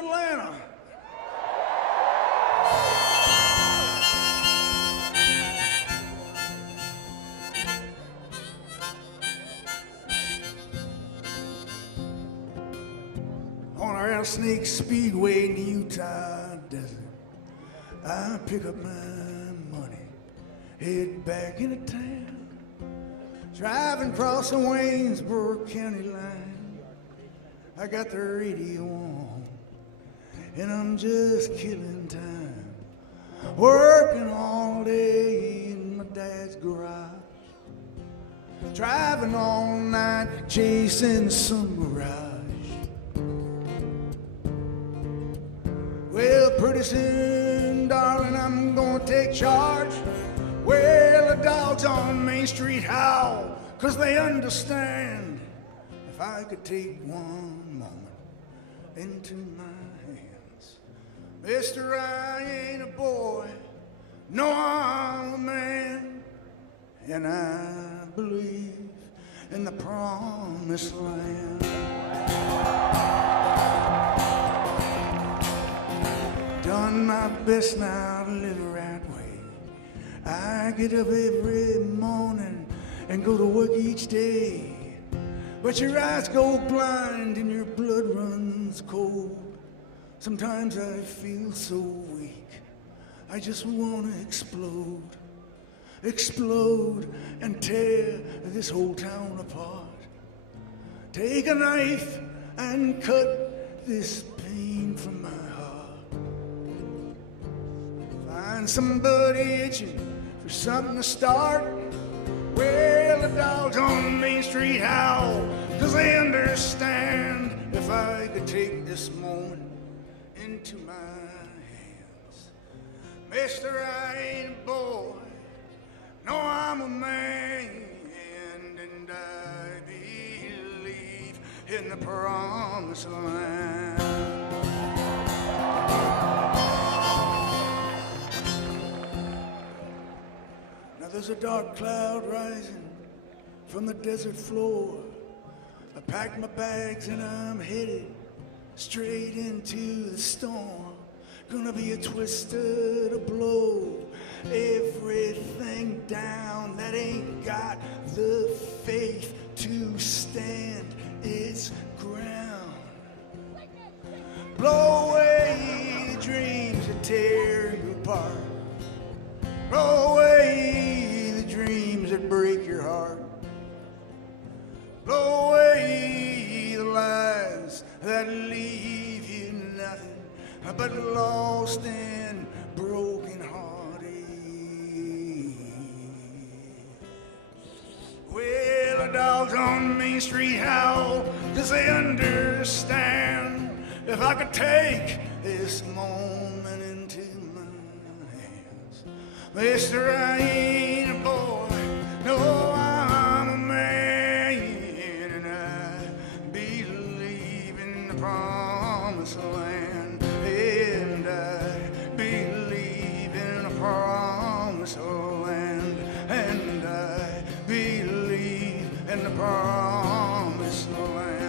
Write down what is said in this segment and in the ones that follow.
Atlanta. On a rattlesnake speedway in the Utah desert, I pick up my money, head back into town, driving across the Waynesboro County line. I got the radio on, and I'm just killing time, working all day in my dad's garage, driving all night, chasing some mirage. Well, pretty soon, darling, I'm gonna take charge. Well, the dogs on Main Street howl, 'cause they understand. If I could take one moment into my hands, mister, I ain't a boy, no, I'm a man, and I believe in the promised land. Done my best now to live the right way. I get up every morning and go to work each day. But your eyes go blind and your blood runs cold. Sometimes I feel so weak, I just want to explode. Explode and tear this whole town apart. Take a knife and cut this pain from my heart. Find somebody itching for something to start. Well, the dogs on Main Street howl, 'cause they understand. If I could take this moment into my hands, mister, I ain't a boy, no, I'm a man, and I believe in the promised land. There's a dark cloud rising from the desert floor. I packed my bags and I'm headed straight into the storm. Gonna be a twister to blow everything down that ain't got the faith to stand its ground. Blow away the dreams that tear you apart. Blow away the dreams that break your heart. Blow away the lies that leave you nothing but lost and broken hearted. Well, the dogs on Main Street howl, 'cause they understand. If I could take this moment into mister, I ain't a boy, no, I'm a man, and I believe in the promised land, and I believe in the promised land, and I believe in the promised land.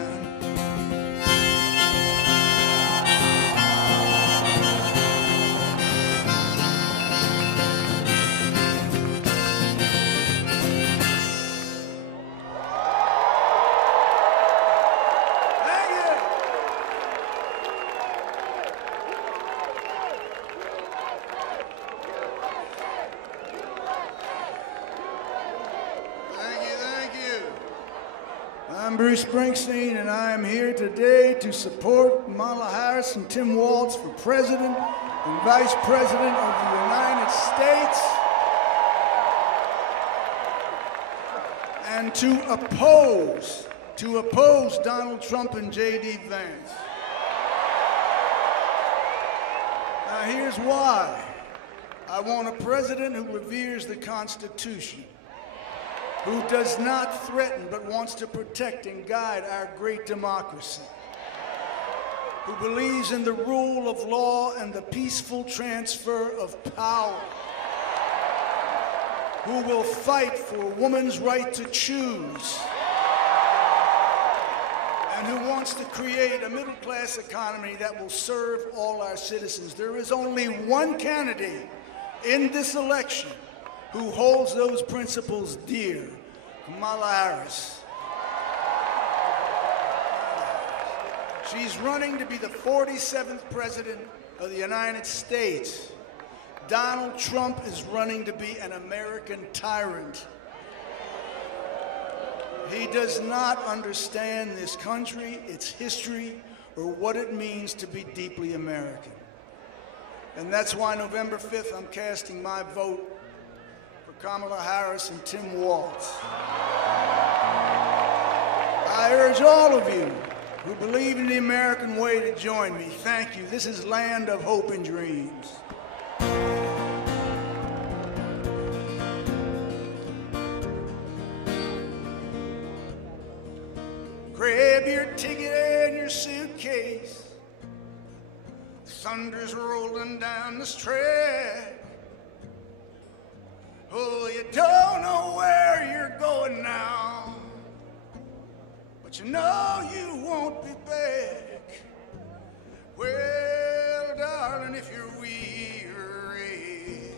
I'm Bruce Springsteen, and I am here today to support Kamala Harris and Tim Walz for President and Vice President of the United States, and to oppose Donald Trump and J.D. Vance. Now here's why. I want a president who reveres the Constitution, who does not threaten but wants to protect and guide our great democracy, who believes in the rule of law and the peaceful transfer of power, who will fight for a woman's right to choose, and who wants to create a middle-class economy that will serve all our citizens. There is only one candidate in this election who holds those principles dear, Kamala Harris. She's running to be the 47th president of the United States. Donald Trump is running to be an American tyrant. He does not understand this country, its history, or what it means to be deeply American. And that's why November 5th, I'm casting my vote for Kamala Harris and Tim Walz. I urge all of you who believe in the American way to join me. Thank you. This is land of hope and dreams. Grab your ticket and your suitcase. Thunder's rolling down the track. Oh, you don't know where you're going now, but you know you won't be back. Well, darling, if you're weary,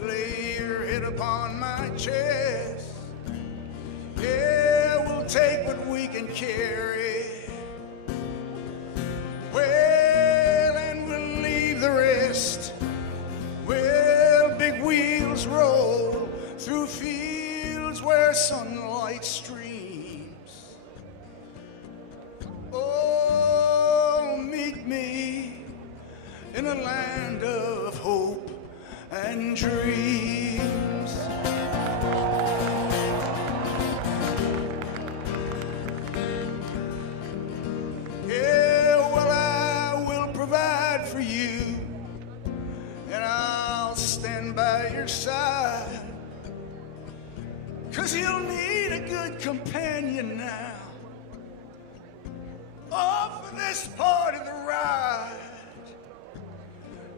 lay your head upon my chest. Yeah, we'll take what we can carry. Well, and we'll leave the rest. Well, big wheels roll through fields where sunlight streams. Oh, meet me in a land of hope and dreams. Yeah, well, I will provide for you, and I'll stand by your side, 'cause you'll need a good companion now. Off of this part of the ride,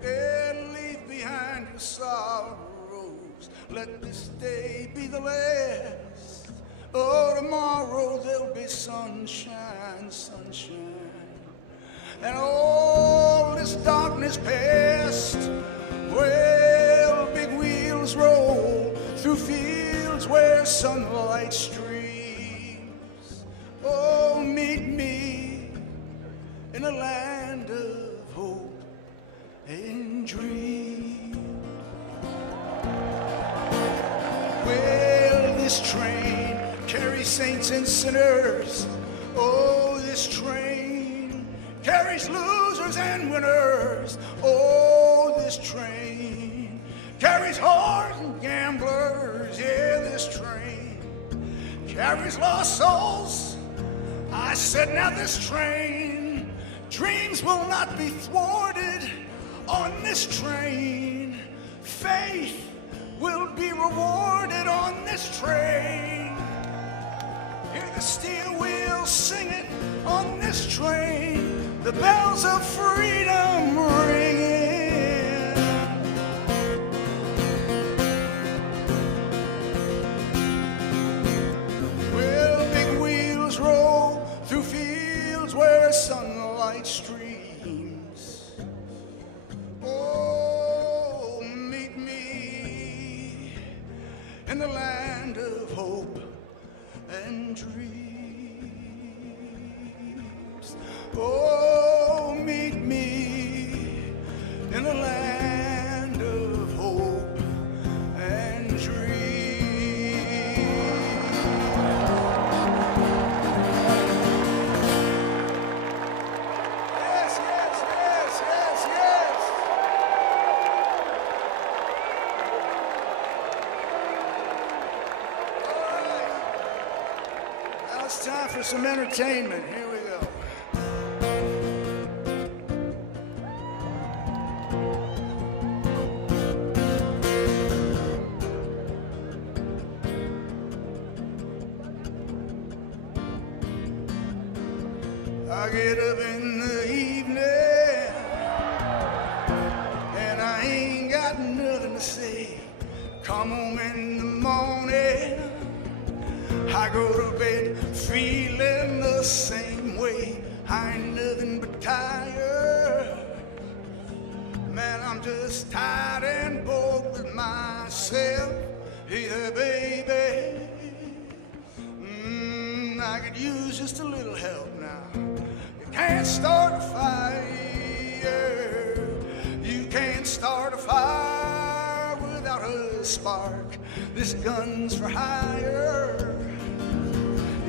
and leave behind your sorrows. Let this day be the last. Oh, tomorrow there'll be sunshine, sunshine. And all this darkness past. Well, big wheels roll through fields where sunlight streams. Oh, meet me in a land of hope and dreams. Well, this train carries saints and sinners. Oh, this train carries losers and winners. Oh, this train carries whores and gamblers. Yeah, this train carries lost souls. I said, now this train, dreams will not be thwarted on this train. Faith will be rewarded on this train. Hear the steel wheels singing on this train. The bells of freedom ringing. Well, big wheels roll through fields where sunlight streams. Oh, meet me in the land of hope and dreams. Oh, meet me in a land of hope and dreams. Yes, yes, yes, yes, yes. All right. Now it's time for some entertainment. Here we go. I get up in the evening and I ain't got nothing to say. Come home in the morning, I I go to bed feeling the same way. I ain't nothing but tired. Man, I'm just tired and bored with myself. Yeah, baby. I could use just a little help now. You can't start a fire. You can't start a fire without a spark. This gun's for hire.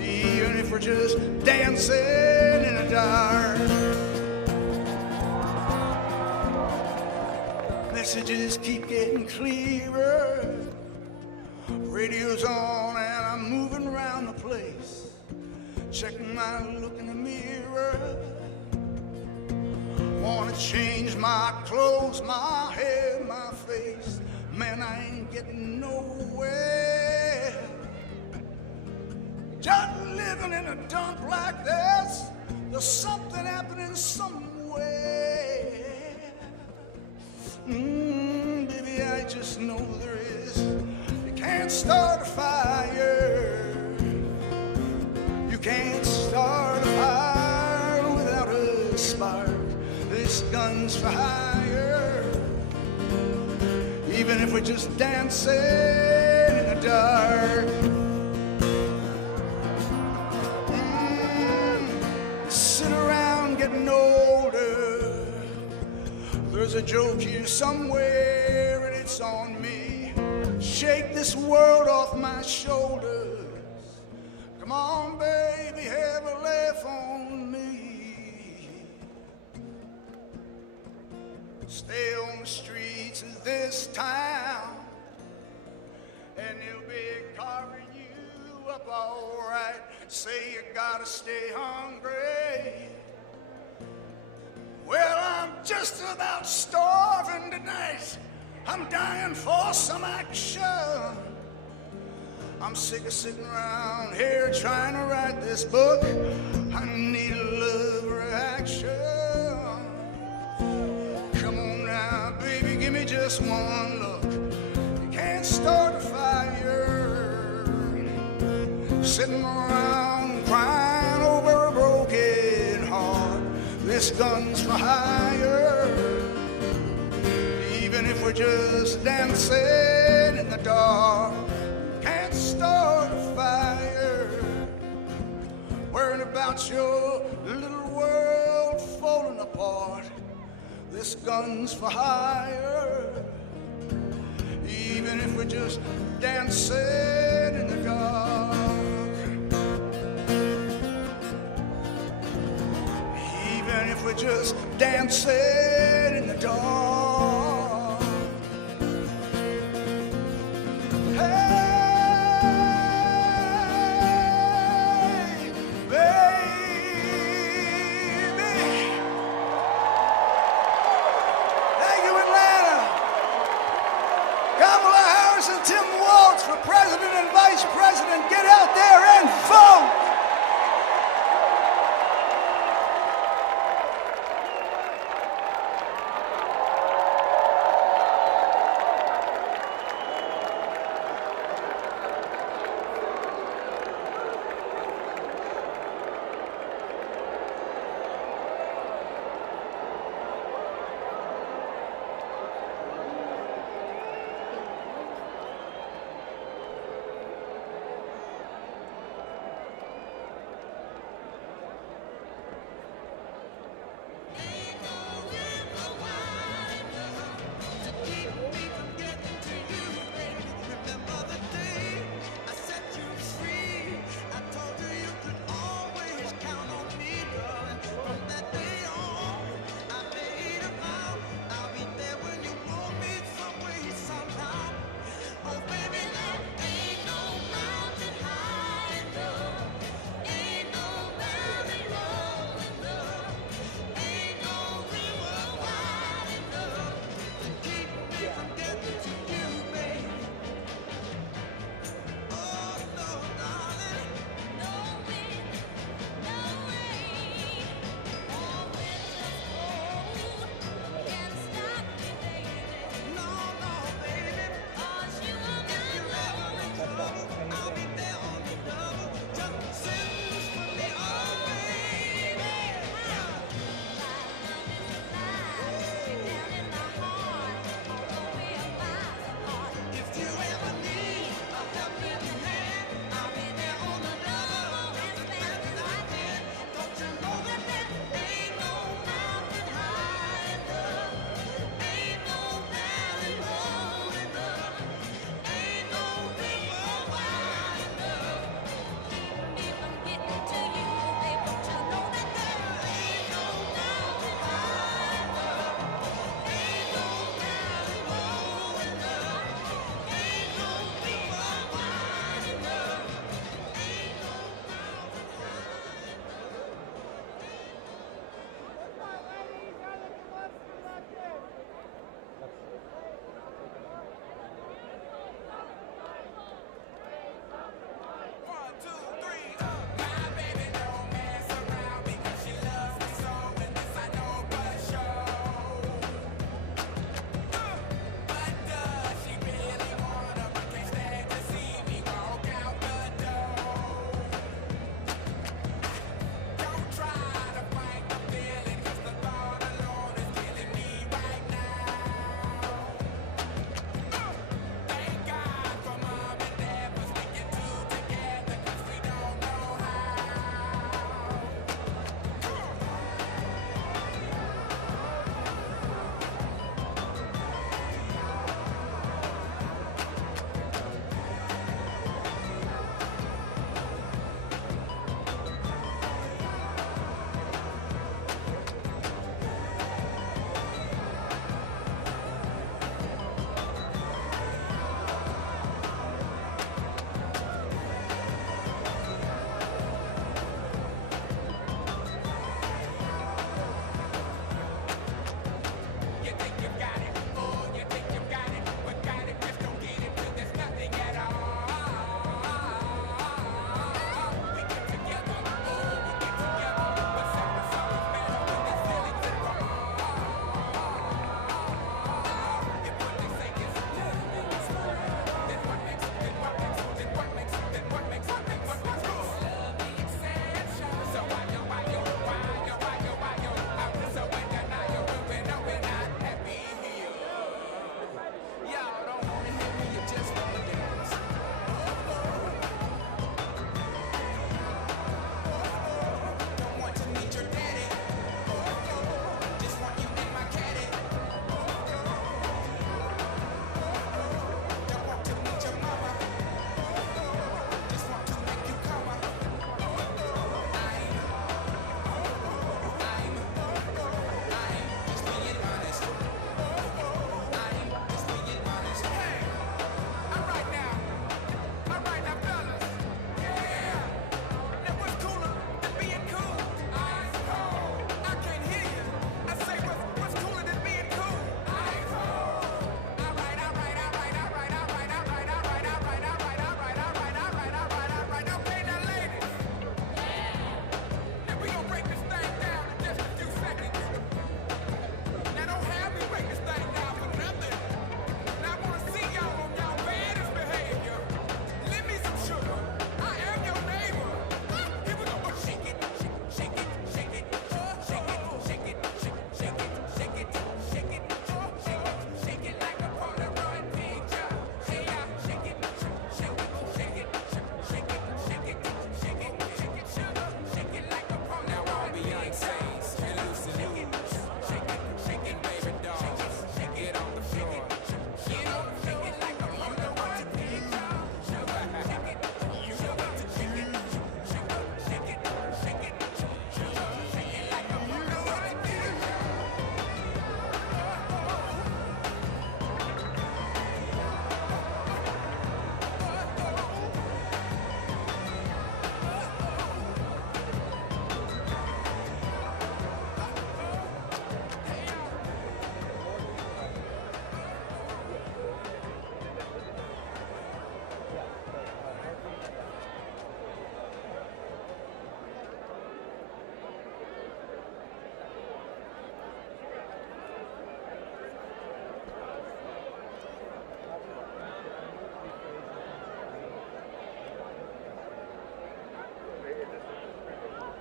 Even if we're just dancing in the dark. Messages keep getting clearer. Radio's on and I'm moving around the place, checking my look in the mirror. Wanna change my clothes, my hair, my face. Man, I ain't getting nowhere. Just living in a dump like this. There's something happening somewhere. Baby, I just know there is. You can't start a fire. You can't start a fire without a spark. This gun's for hire. Even if we're just dancing in the dark. Sit around getting older. There's a joke here somewhere and it's on me. Shake this world off my shoulders. Come on, baby, have a laugh on me. Stay on the streets of this town, and they'll be carving you up all right. Say you gotta stay hungry. Well, I'm just about starving tonight. I'm dying for some action. I'm sick of sitting around here trying to write this book. I need a love reaction. Come on now, baby, give me just one look. You can't start a fire sitting around crying over a broken heart. This gun's for hire. Even if we're just dancing in the dark. Can't start a fire, worrying about your little world falling apart. This gun's for hire, even if we're just dancing in the dark. Even if we're just dancing in the dark. Hey. Kamala Harris and Tim Waltz for president and vice president. Get out there and vote!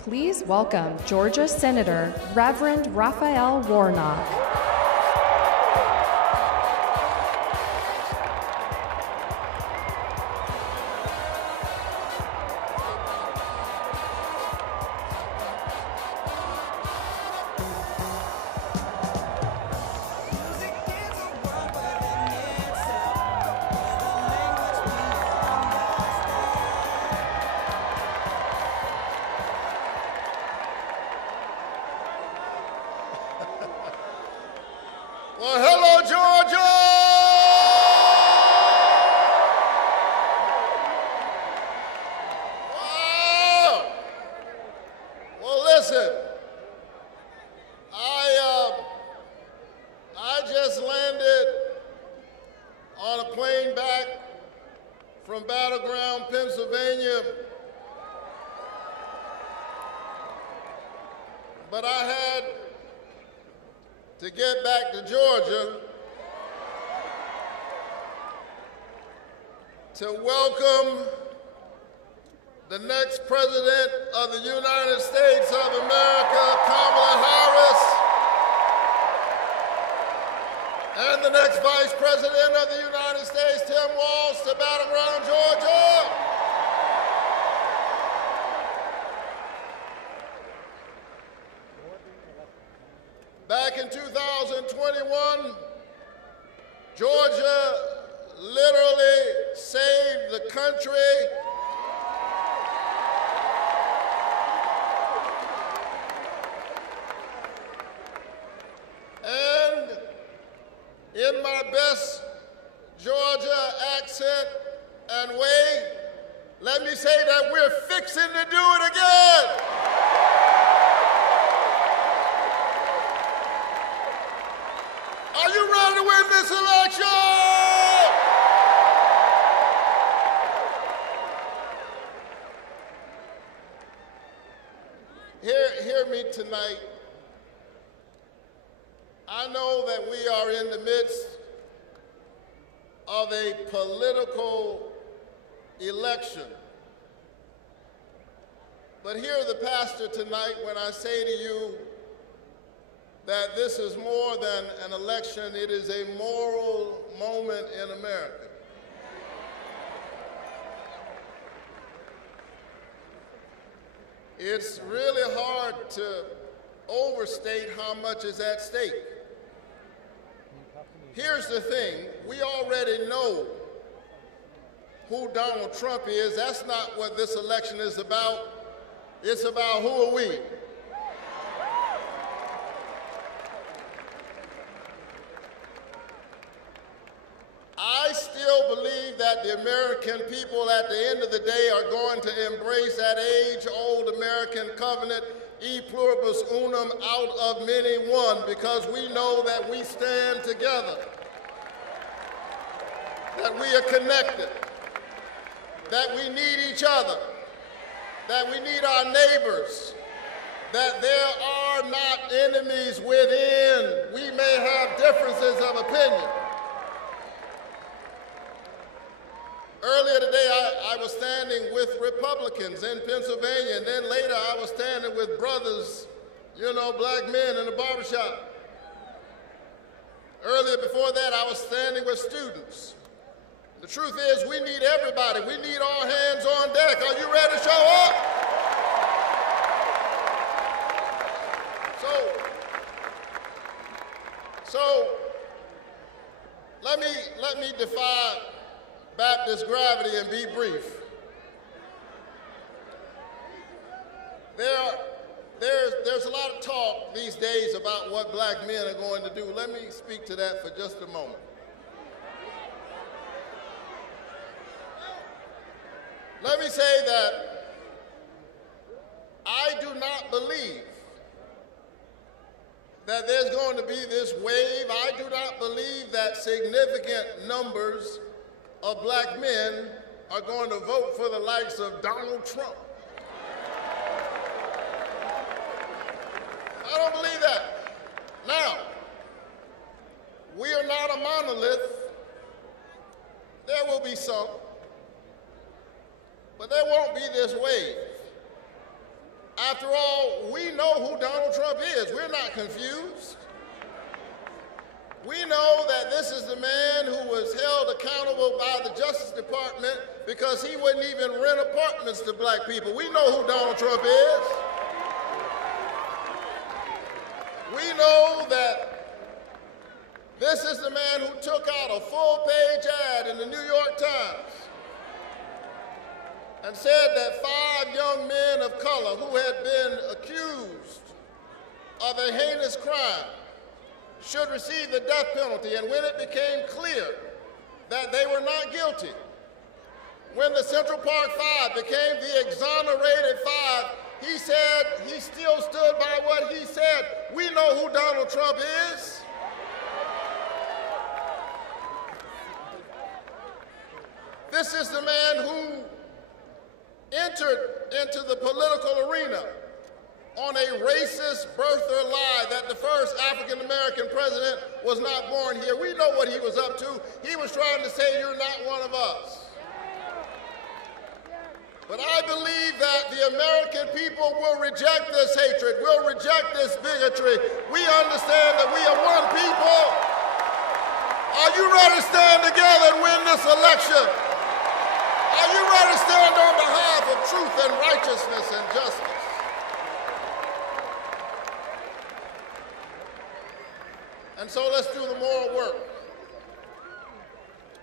Please welcome Georgia Senator Reverend Raphael Warnock. Well, hello, Georgia! Wow! Well, listen, I just landed on a plane back from Battleground, Pennsylvania, but I had to get back to Georgia to welcome the next President of the United States of America, Kamala Harris, and the next Vice President of the United States, Tim Walz, to Battleground, Georgia. Back in 2021, Georgia literally saved the country and in my best Georgia accent and way, let me say that we're fixing to do it again. Are you ready to win this election? Hear me tonight. I know that we are in the midst of a political election. But hear the pastor tonight when I say to you that this is more than an election, it is a moral moment in America. It's really hard to overstate how much is at stake. Here's the thing, we already know who Donald Trump is. That's not what this election is about. It's about who are we. I still believe that the American people at the end of the day are going to embrace that age-old American covenant, e pluribus unum, out of many one, because we know that we stand together, that we are connected, that we need each other, that we need our neighbors, that there are not enemies within. We may have differences of opinion. Earlier today, I was standing with Republicans in Pennsylvania, and then later I was standing with brothers, black men in a barbershop. Earlier before that, I was standing with students. The truth is, we need everybody. We need all hands on deck. Are you ready to show up? So let me defy Baptist gravity and be brief. There's a lot of talk these days about what black men are going to do. Let me speak to that for just a moment. Let me say that I do not believe that there's going to be this wave. I do not believe that significant numbers of black men are going to vote for the likes of Donald Trump. I don't believe that. Now, we are not a monolith. There will be some, but there won't be this wave. After all, we know who Donald Trump is. We're not confused. We know that this is the man who was held accountable by the Justice Department because he wouldn't even rent apartments to black people. We know who Donald Trump is. We know that this is the man who took out a full-page ad in the New York Times and said that 5 young men of color who had been accused of a heinous crime should receive the death penalty. And when it became clear that they were not guilty, when the Central Park 5 became the exonerated 5, he said he still stood by what he said. We know who Donald Trump is. This is the man who entered into the political arena on a racist birther lie that the first African-American president was not born here. We know what he was up to. He was trying to say, you're not one of us. But I believe that the American people will reject this hatred, will reject this bigotry. We understand that we are one people. Are you ready to stand together and win this election? Are you ready to stand on behalf of truth and righteousness and justice? And so let's do the moral work.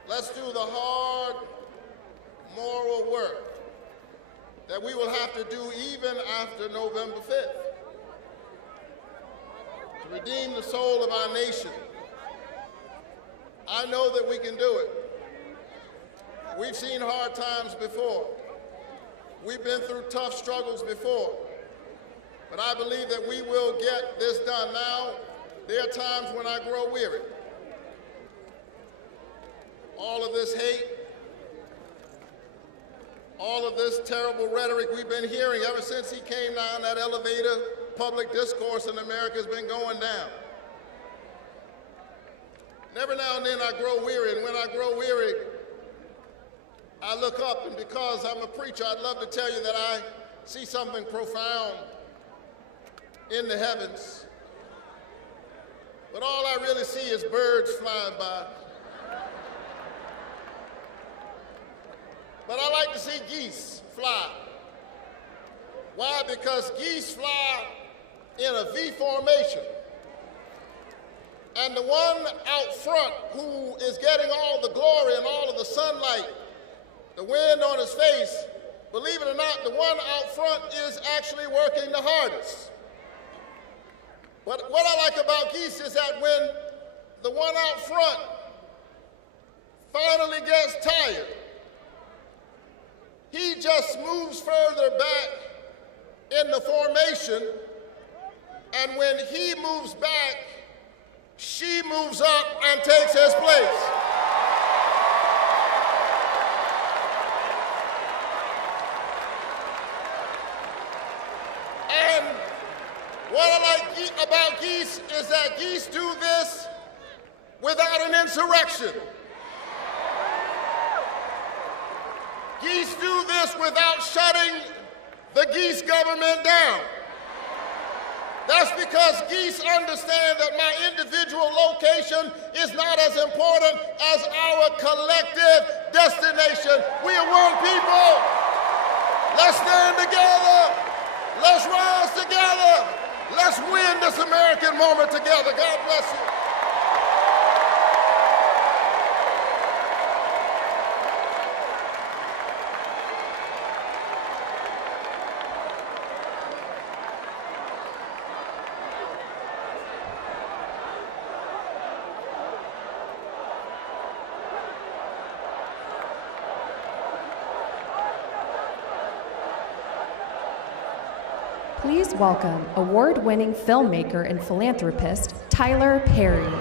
Let's do the hard moral work that we will have to do even after November 5th to redeem the soul of our nation. I know that we can do it. We've seen hard times before. We've been through tough struggles before. But I believe that we will get this done. Now, there are times when I grow weary. All of this hate, all of this terrible rhetoric we've been hearing ever since he came down that elevator, public discourse in America has been going down. And every now and then I grow weary, and when I grow weary, I look up, and because I'm a preacher, I'd love to tell you that I see something profound in the heavens. But all I really see is birds flying by. But I like to see geese fly. Why? Because geese fly in a V formation. And the one out front who is getting all the glory and all of the sunlight, the wind on his face, believe it or not, the one out front is actually working the hardest. But what I like about geese is that when the one out front finally gets tired, he just moves further back in the formation, and when he moves back, she moves up and takes his place. And what I like about geese is that geese do this without an insurrection. Geese do this without shutting the geese government down. That's because geese understand that my individual location is not as important as our collective destination. We are one people. Let's stand together. Let's rise together. Let's win this American moment together. God bless you. Please welcome award-winning filmmaker and philanthropist, Tyler Perry.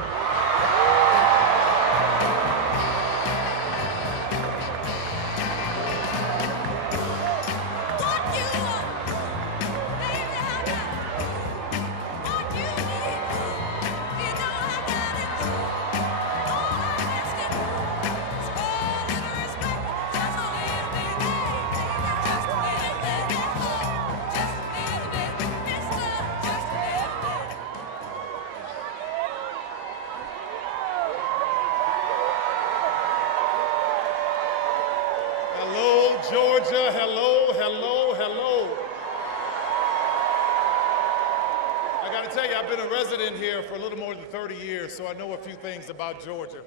hello, hello. I got to tell you, I've been a resident here for a little more than 30 years, so I know a few things about Georgia.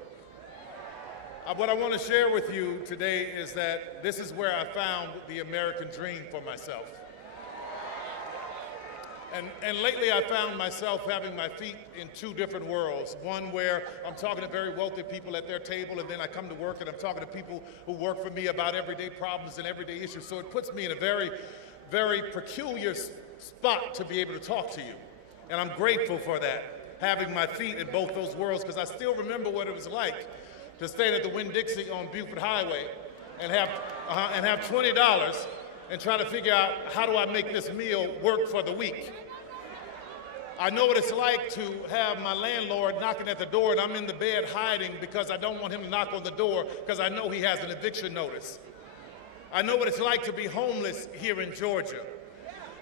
What I want to share with you today is that this is where I found the American dream for myself. And lately I found myself having my feet in two different worlds. One where I'm talking to very wealthy people at their table, and then I come to work and I'm talking to people who work for me about everyday problems and everyday issues. So it puts me in a very, very peculiar spot to be able to talk to you. And I'm grateful for that, having my feet in both those worlds, because I still remember what it was like to stand at the Winn-Dixie on Buford Highway and have $20 and try to figure out, how do I make this meal work for the week? I know what it's like to have my landlord knocking at the door and I'm in the bed hiding because I don't want him to knock on the door because I know he has an eviction notice. I know what it's like to be homeless here in Georgia.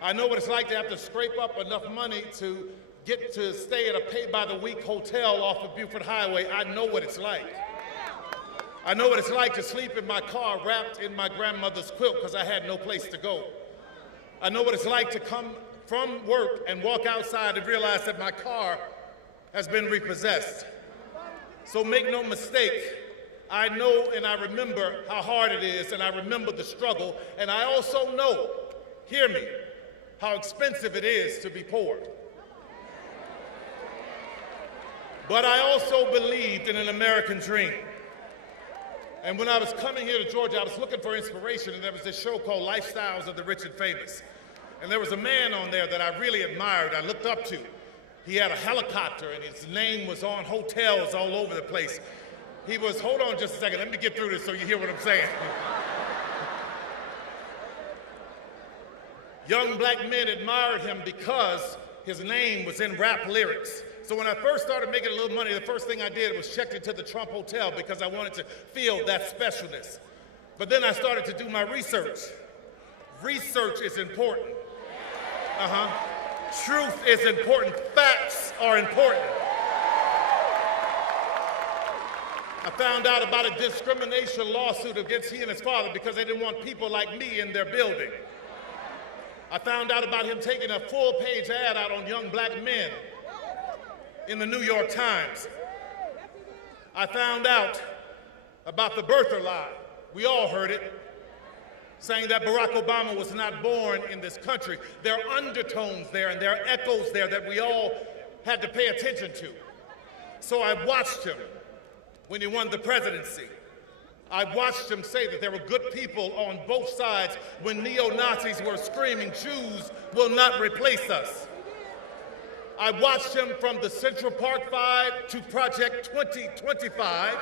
I know what it's like to have to scrape up enough money to get to stay at a pay-by-the-week hotel off of Buford Highway. I know what it's like. I know what it's like to sleep in my car wrapped in my grandmother's quilt because I had no place to go. I know what it's like to come from work and walk outside and realize that my car has been repossessed. So make no mistake, I know and I remember how hard it is, and I remember the struggle, and I also know, hear me, how expensive it is to be poor. But I also believed in an American dream. And when I was coming here to Georgia, I was looking for inspiration, and there was this show called Lifestyles of the Rich and Famous. And there was a man on there that I really admired, I looked up to. He had a helicopter, and his name was on hotels all over the place. He was, hold on just a second, let me get through this so you hear what I'm saying. Young black men admired him because his name was in rap lyrics. So when I first started making a little money, the first thing I did was checked into the Trump Hotel because I wanted to feel that specialness. But then I started to do my research. Research is important. Truth is important. Facts are important. I found out about a discrimination lawsuit against he and his father because they didn't want people like me in their building. I found out about him taking a full-page ad out on young black men in the New York Times. I found out about the birther lie. We all heard it, saying that Barack Obama was not born in this country. There are undertones there and there are echoes there that we all had to pay attention to. So I watched him when he won the presidency. I watched him say that there were good people on both sides when neo-Nazis were screaming, "Jews will not replace us." I watched him from the Central Park 5 to Project 2025.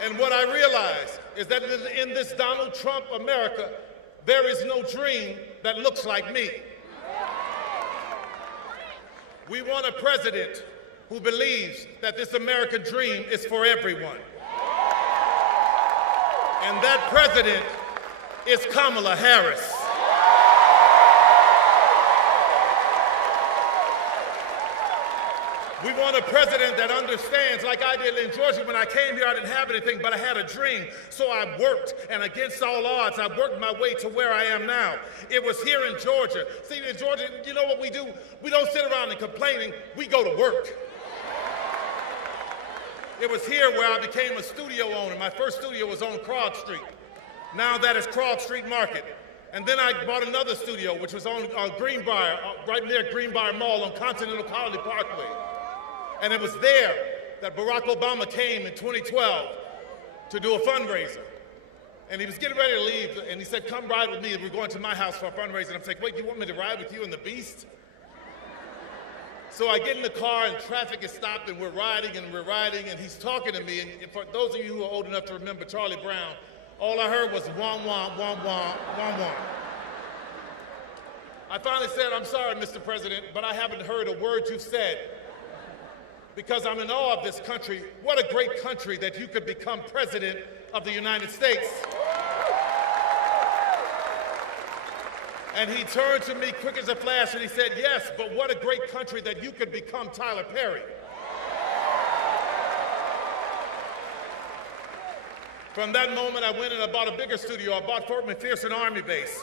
And what I realized is that in this Donald Trump America, there is no dream that looks like me. We want a president who believes that this American dream is for everyone. And that president is Kamala Harris. We want a president that understands, like I did in Georgia. When I came here, I didn't have anything, but I had a dream. So I worked, and against all odds, I worked my way to where I am now. It was here in Georgia. See, in Georgia, you know what we do? We don't sit around and complaining. We go to work. It was here where I became a studio owner. My first studio was on Krog Street. Now that is Krog Street Market. And then I bought another studio, which was on Greenbrier, right near Greenbrier Mall on Continental Colony Parkway. And it was there that Barack Obama came in 2012 to do a fundraiser. And he was getting ready to leave, and he said, "Come ride with me. We're going to my house for a fundraiser." And I'm like, "Wait, you want me to ride with you in the Beast?" So I get in the car, and traffic is stopped, and we're riding, and he's talking to me. And for those of you who are old enough to remember Charlie Brown, all I heard was wah, wah, wah, wah, wah, wah. I finally said, "I'm sorry, Mr. President, but I haven't heard a word you've said, because I'm in awe of this country. What a great country that you could become president of the United States." And he turned to me quick as a flash and he said, "Yes, but what a great country that you could become Tyler Perry." From that moment, I went and I bought a bigger studio. I bought Fort McPherson Army Base.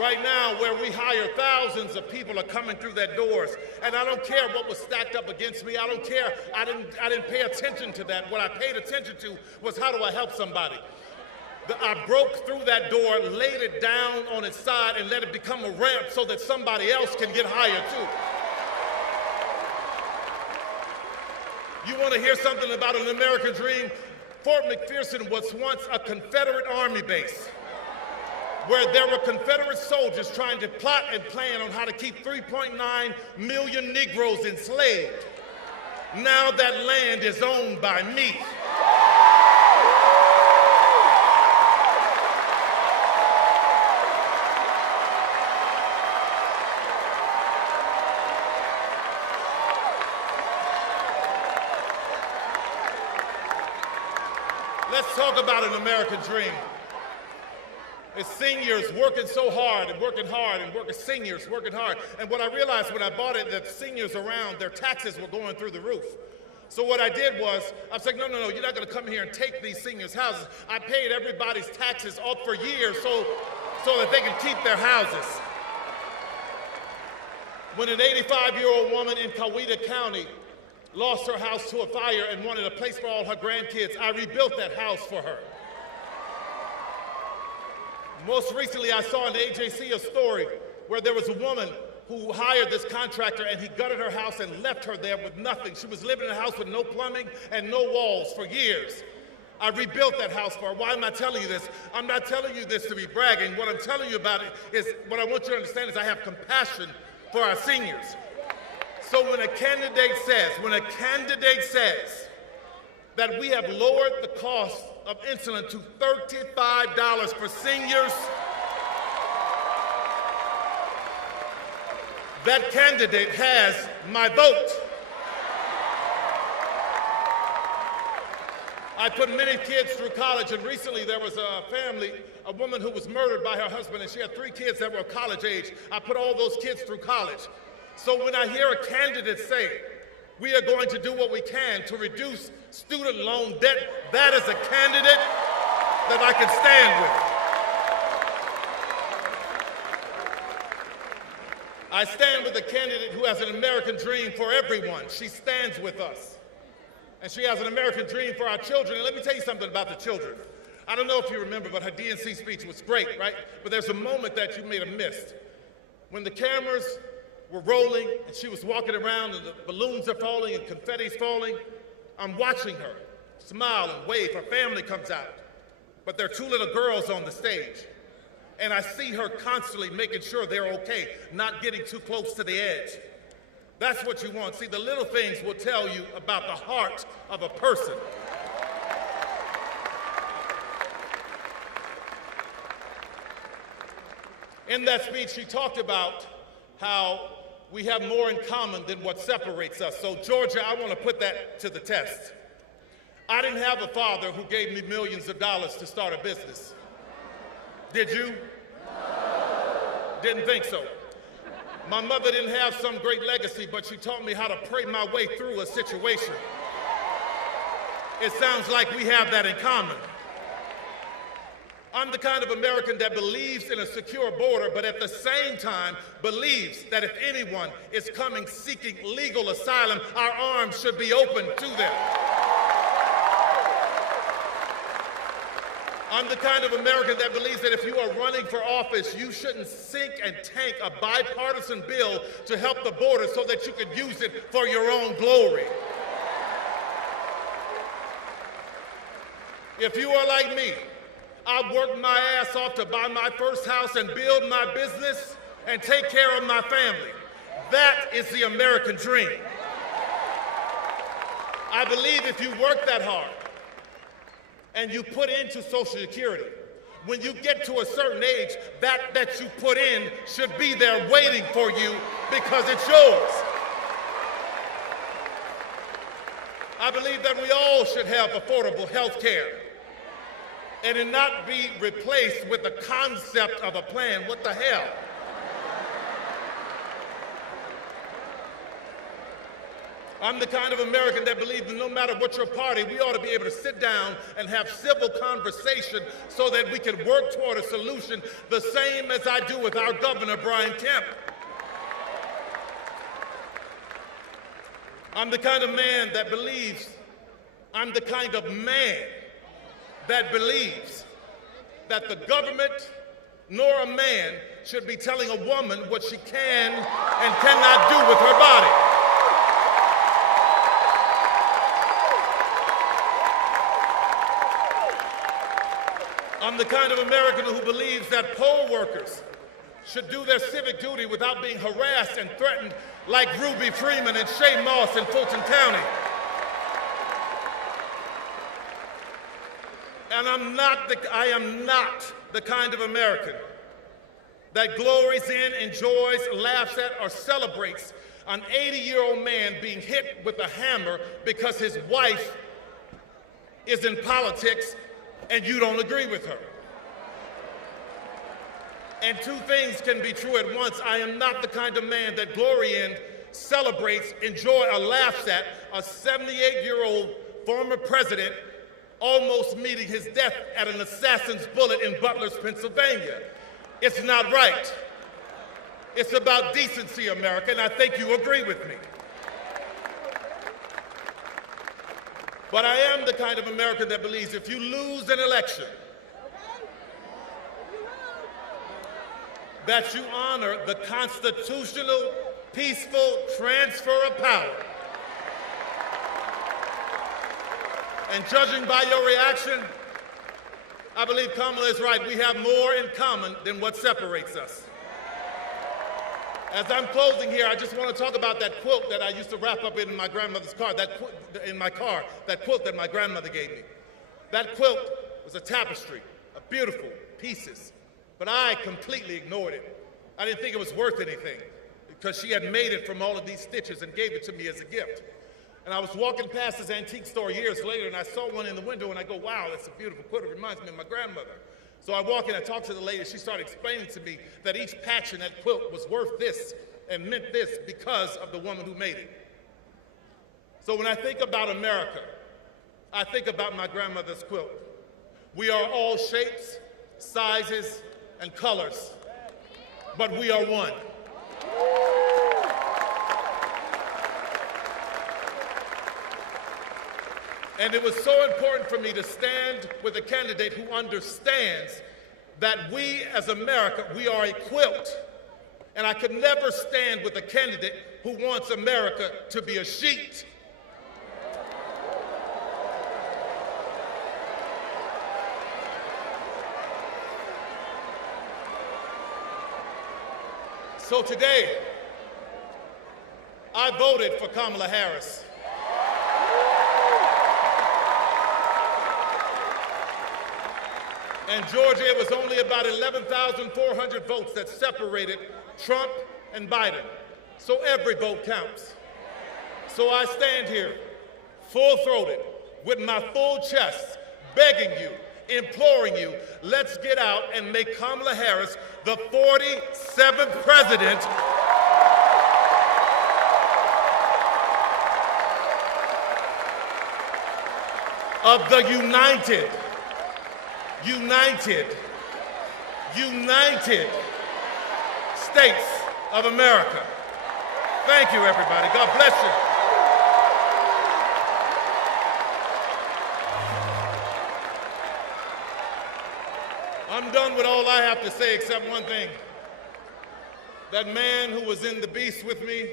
Right now, where we hire thousands of people are coming through that doors. And I don't care what was stacked up against me. I don't care. I didn't pay attention to that. What I paid attention to was how do I help somebody? I broke through that door, laid it down on its side, and let it become a ramp so that somebody else can get higher too. You want to hear something about an American dream? Fort McPherson was once a Confederate Army base, where there were Confederate soldiers trying to plot and plan on how to keep 3.9 million Negroes enslaved. Now that land is owned by me. Let's talk about an American dream. It's seniors working so hard and working hard and seniors working hard. And what I realized when I bought it, that seniors around, their taxes were going through the roof. So what I did was, I was like, no, you're not gonna come here and take these seniors' houses. I paid everybody's taxes off for years so that they can keep their houses. When an 85-year-old woman in Coweta County lost her house to a fire and wanted a place for all her grandkids, I rebuilt that house for her. Most recently, I saw in the AJC a story where there was a woman who hired this contractor and he gutted her house and left her there with nothing. She was living in a house with no plumbing and no walls for years. I rebuilt that house for her. Why am I telling you this? I'm not telling you this to be bragging. What I'm telling you about it is, what I want you to understand is I have compassion for our seniors. So when a candidate says that we have lowered the cost of insulin to $35 for seniors, that candidate has my vote. I put many kids through college, and recently there was a family, a woman who was murdered by her husband, and she had 3 kids that were college age. I put all those kids through college. So when I hear a candidate say, we are going to do what we can to reduce student loan debt, that is a candidate that I can stand with. I stand with a candidate who has an American dream for everyone. She stands with us. And she has an American dream for our children. And let me tell you something about the children. I don't know if you remember, but her DNC speech was great, right? But there's a moment that you may have missed. When the cameras were rolling and she was walking around and the balloons are falling and confetti's falling, I'm watching her smile and wave. Her family comes out. But there are 2 little girls on the stage. And I see her constantly making sure they're okay, not getting too close to the edge. That's what you want. See, the little things will tell you about the heart of a person. In that speech, she talked about how we have more in common than what separates us. So, Georgia, I want to put that to the test. I didn't have a father who gave me millions of dollars to start a business. Did you? Didn't think so. My mother didn't have some great legacy, but she taught me how to pray my way through a situation. It sounds like we have that in common. I'm the kind of American that believes in a secure border, but at the same time believes that if anyone is coming seeking legal asylum, our arms should be open to them. I'm the kind of American that believes that if you are running for office, you shouldn't sink and tank a bipartisan bill to help the border so that you could use it for your own glory. If you are like me, I've worked my ass off to buy my first house and build my business and take care of my family. That is the American dream. I believe if you work that hard and you put into Social Security, when you get to a certain age, that you put in should be there waiting for you because it's yours. I believe that we all should have affordable health care and it not be replaced with the concept of a plan. What the hell? I'm the kind of American that believes that no matter what your party, we ought to be able to sit down and have civil conversation so that we can work toward a solution, the same as I do with our governor, Brian Kemp. I'm the kind of man that believes, I'm the kind of man that believes that the government nor a man should be telling a woman what she can and cannot do with her body. I'm the kind of American who believes that poll workers should do their civic duty without being harassed and threatened like Ruby Freeman and Shay Moss in Fulton County. And I am not the kind of American that glories in, enjoys, laughs at, or celebrates an 80-year-old man being hit with a hammer because his wife is in politics and you don't agree with her. And two things can be true at once. I am not the kind of man that glory in, celebrates, enjoy, or laughs at a 78-year-old former president almost meeting his death at an assassin's bullet in Butler's, Pennsylvania. It's not right. It's about decency, America, and I think you agree with me. But I am the kind of American that believes if you lose an election, that you honor the constitutional, peaceful transfer of power. And judging by your reaction, I believe Kamala is right. We have more in common than what separates us. As I'm closing here, I just want to talk about that quilt that I used to wrap up in my grandmother's car, that quilt that my grandmother gave me. That quilt was a tapestry of beautiful pieces, but I completely ignored it. I didn't think it was worth anything because she had made it from all of these stitches and gave it to me as a gift. And I was walking past this antique store years later and I saw one in the window and I go, wow, that's a beautiful quilt. It reminds me of my grandmother. So I walk in, I talk to the lady, she started explaining to me that each patch in that quilt was worth this and meant this because of the woman who made it. So when I think about America, I think about my grandmother's quilt. We are all shapes, sizes, and colors, but we are one. And it was so important for me to stand with a candidate who understands that we as America, we are a quilt. And I could never stand with a candidate who wants America to be a sheet. So today, I voted for Kamala Harris. And Georgia, it was only about 11,400 votes that separated Trump and Biden. So every vote counts. So I stand here, full-throated, with my full chest, begging you, imploring you, let's get out and make Kamala Harris the 47th president of the United States of America. Thank you, everybody. God bless you. I'm done with all I have to say except one thing. That man who was in the beast with me,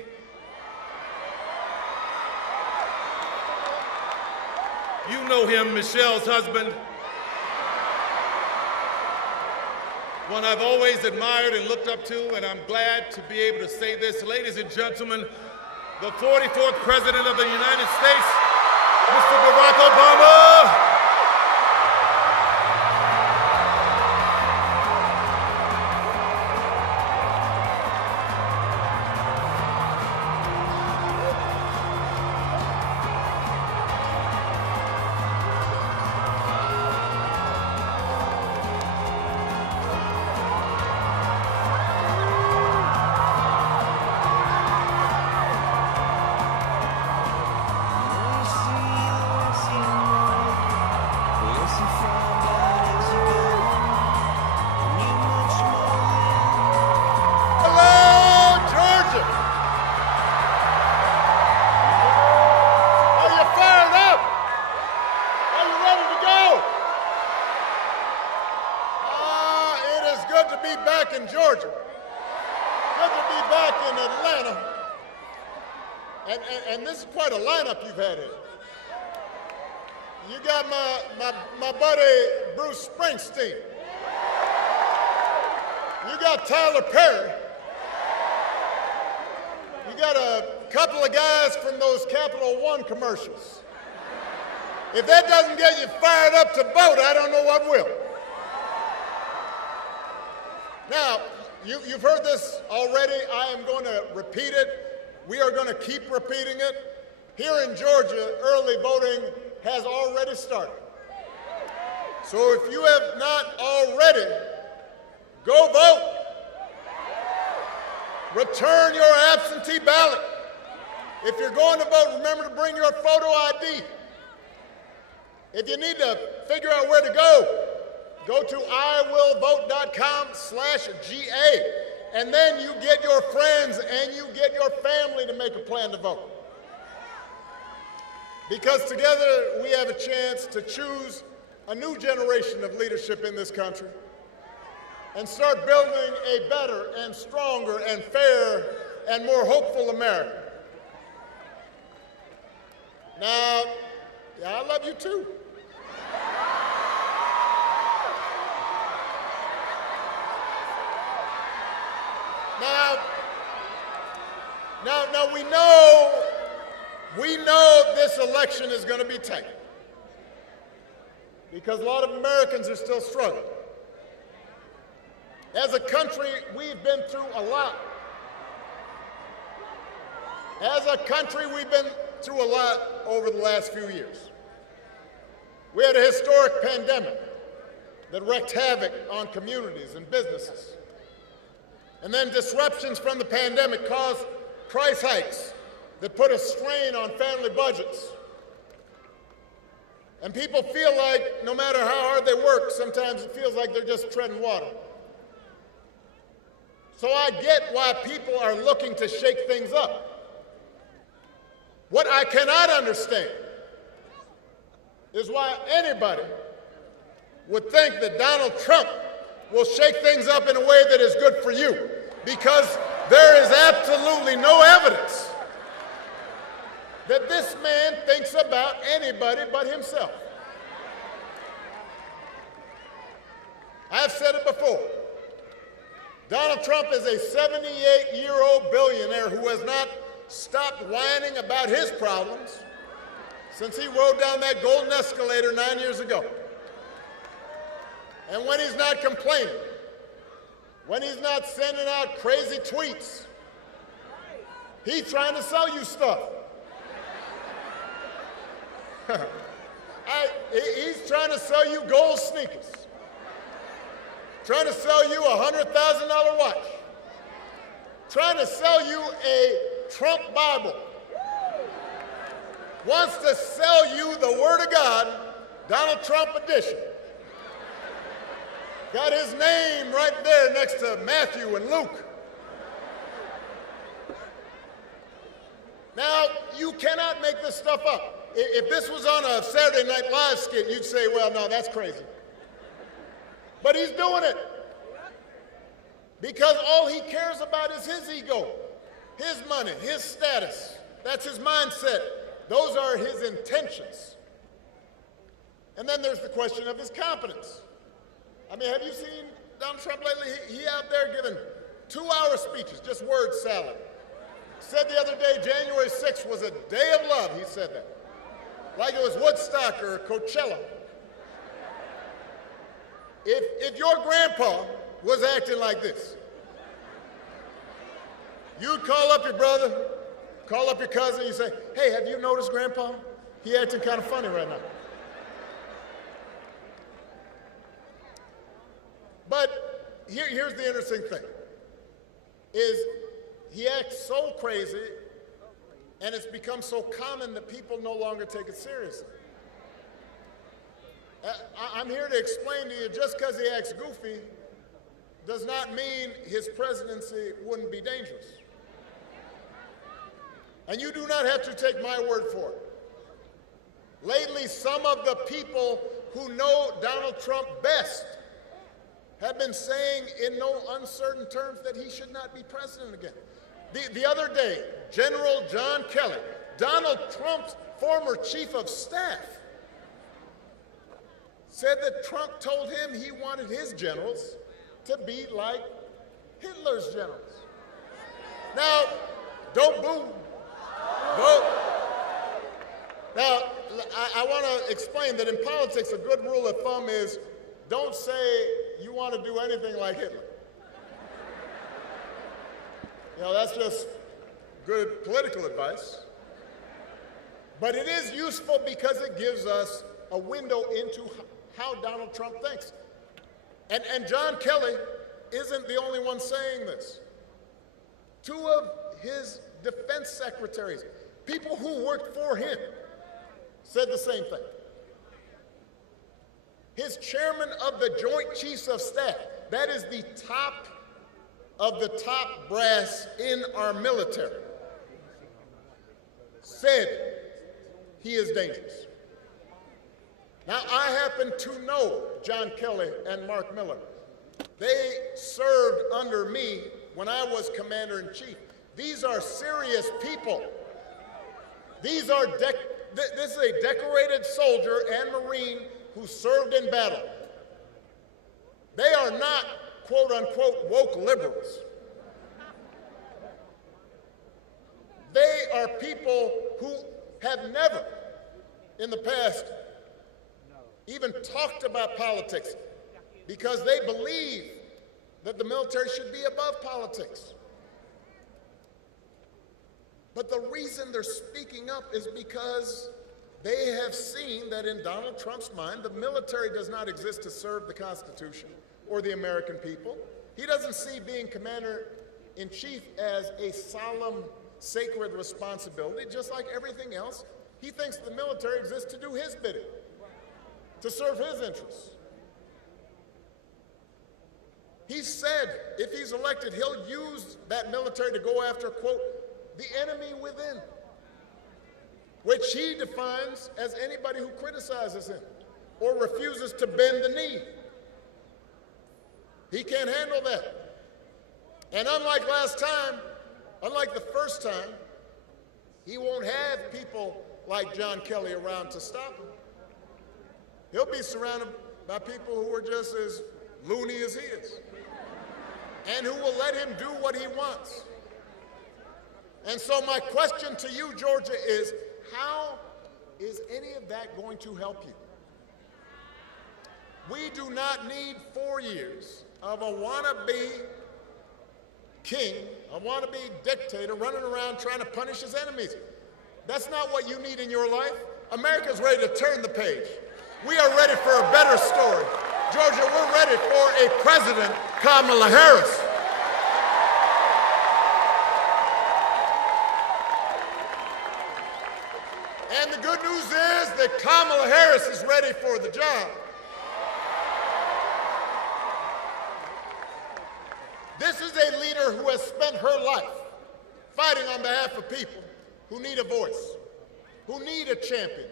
you know him, Michelle's husband. One I've always admired and looked up to, and I'm glad to be able to say this. Ladies and gentlemen, the 44th President of the United States, Mr. Barack Obama. good to be back in Georgia. Good to be back in Atlanta. And this is quite a lineup you've had here. You got my buddy Bruce Springsteen. You got Tyler Perry. You got a couple of guys from those Capital One commercials. If that doesn't get you fired up to vote, I don't know what will. Now, you've heard this already. I am going to repeat it. We are going to keep repeating it. Here in Georgia, early voting has already started. So if you have not already, go vote. Return your absentee ballot. If you're going to vote, remember to bring your photo ID. If you need to figure out where to go to iwillvote.com/GA, and then you get your friends and you get your family to make a plan to vote. Because together we have a chance to choose a new generation of leadership in this country and start building a better and stronger and fairer and more hopeful America. Now, I love you too. Now we know this election is going to be tight because a lot of Americans are still struggling. As a country, we've been through a lot. As a country, we've been through a lot over the last few years. We had a historic pandemic that wreaked havoc on communities and businesses. And then disruptions from the pandemic caused price hikes that put a strain on family budgets. And people feel like no matter how hard they work, sometimes it feels like they're just treading water. So I get why people are looking to shake things up. What I cannot understand is why anybody would think that Donald Trump will shake things up in a way that is good for you, because there is absolutely no evidence that this man thinks about anybody but himself. I've said it before. Donald Trump is a 78-year-old billionaire who has not stopped whining about his problems since he rode down that golden escalator 9 years ago. And when he's not complaining, when he's not sending out crazy tweets, he's trying to sell you stuff. He's trying to sell you gold sneakers, trying to sell you a $100,000 watch, trying to sell you a Trump Bible, wants to sell you the Word of God, Donald Trump edition. Got his name right there next to Matthew and Luke. Now, you cannot make this stuff up. If this was on a Saturday Night Live skit, you'd say, well, no, that's crazy. But he's doing it because all he cares about is his ego, his money, his status. That's his mindset. Those are his intentions. And then there's the question of his competence. I mean, have you seen Donald Trump lately? He out there giving 2-hour speeches, just word salad. Said the other day, January 6th was a day of love, he said that. Like it was Woodstock or Coachella. If your grandpa was acting like this, you'd call up your brother, call up your cousin, you say, hey, have you noticed Grandpa? He acting kind of funny right now. But here's the interesting thing, is he acts so crazy and it's become so common that people no longer take it seriously. I'm here to explain to you, just because he acts goofy does not mean his presidency wouldn't be dangerous. And you do not have to take my word for it. Lately, some of the people who know Donald Trump best have been saying in no uncertain terms that he should not be president again. The other day, General John Kelly, Donald Trump's former chief of staff, said that Trump told him he wanted his generals to be like Hitler's generals. Now, don't boo. Vote. Now, I want to explain that in politics, a good rule of thumb is don't say you want to do anything like Hitler. You know, that's just good political advice. But it is useful because it gives us a window into how Donald Trump thinks. And John Kelly isn't the only one saying this. Two of his defense secretaries, people who worked for him, said the same thing. His chairman of the Joint Chiefs of Staff, that is the top of the top brass in our military, said he is dangerous. Now, I happen to know John Kelly and Mark Miller. They served under me when I was commander-in-chief. These are serious people. This is a decorated soldier and Marine who served in battle. They are not, quote-unquote, woke liberals. They are people who have never, in the past, even talked about politics because they believe that the military should be above politics. But the reason they're speaking up is because they have seen that in Donald Trump's mind, the military does not exist to serve the Constitution or the American people. He doesn't see being commander-in-chief as a solemn, sacred responsibility, just like everything else. He thinks the military exists to do his bidding, to serve his interests. He said if he's elected, he'll use that military to go after, quote, the enemy within, which he defines as anybody who criticizes him or refuses to bend the knee. He can't handle that. And unlike last time, unlike the first time, he won't have people like John Kelly around to stop him. He'll be surrounded by people who are just as loony as he is and who will let him do what he wants. And so my question to you, Georgia, is how is any of that going to help you? We do not need 4 years of a wannabe king, a wannabe dictator running around trying to punish his enemies. That's not what you need in your life. America's ready to turn the page. We are ready for a better story. Georgia, we're ready for a president, Kamala Harris. And the good news is that Kamala Harris is ready for the job. This is a leader who has spent her life fighting on behalf of people who need a voice, who need a champion.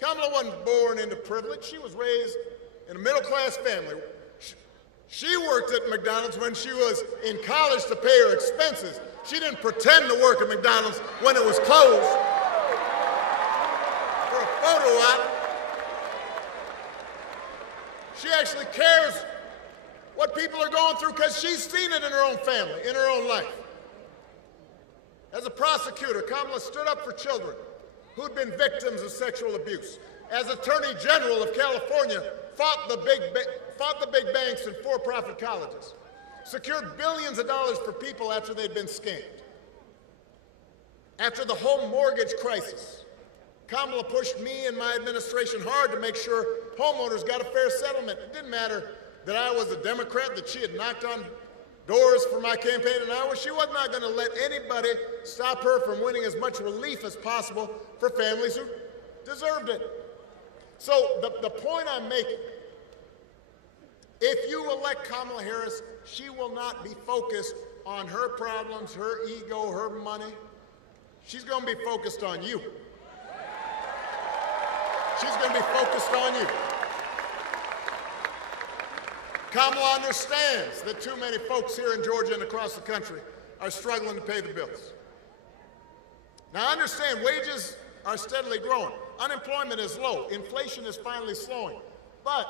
Kamala wasn't born into privilege. She was raised in a middle-class family. She worked at McDonald's when she was in college to pay her expenses. She didn't pretend to work at McDonald's when it was closed for a photo op. She actually cares what people are going through because she's seen it in her own family, in her own life. As a prosecutor, Kamala stood up for children who'd been victims of sexual abuse. As Attorney General of California, fought the big banks and for-profit colleges, secured billions of dollars for people after they'd been scammed. After the home mortgage crisis, Kamala pushed me and my administration hard to make sure homeowners got a fair settlement. It didn't matter that I was a Democrat, that she had knocked on doors for my campaign in Iowa. She was not going to let anybody stop her from winning as much relief as possible for families who deserved it. So the point I'm making, if you elect Kamala Harris, she will not be focused on her problems, her ego, her money. She's going to be focused on you. She's going to be focused on you. Kamala understands that too many folks here in Georgia and across the country are struggling to pay the bills. Now, understand, wages are steadily growing. Unemployment is low. Inflation is finally slowing. But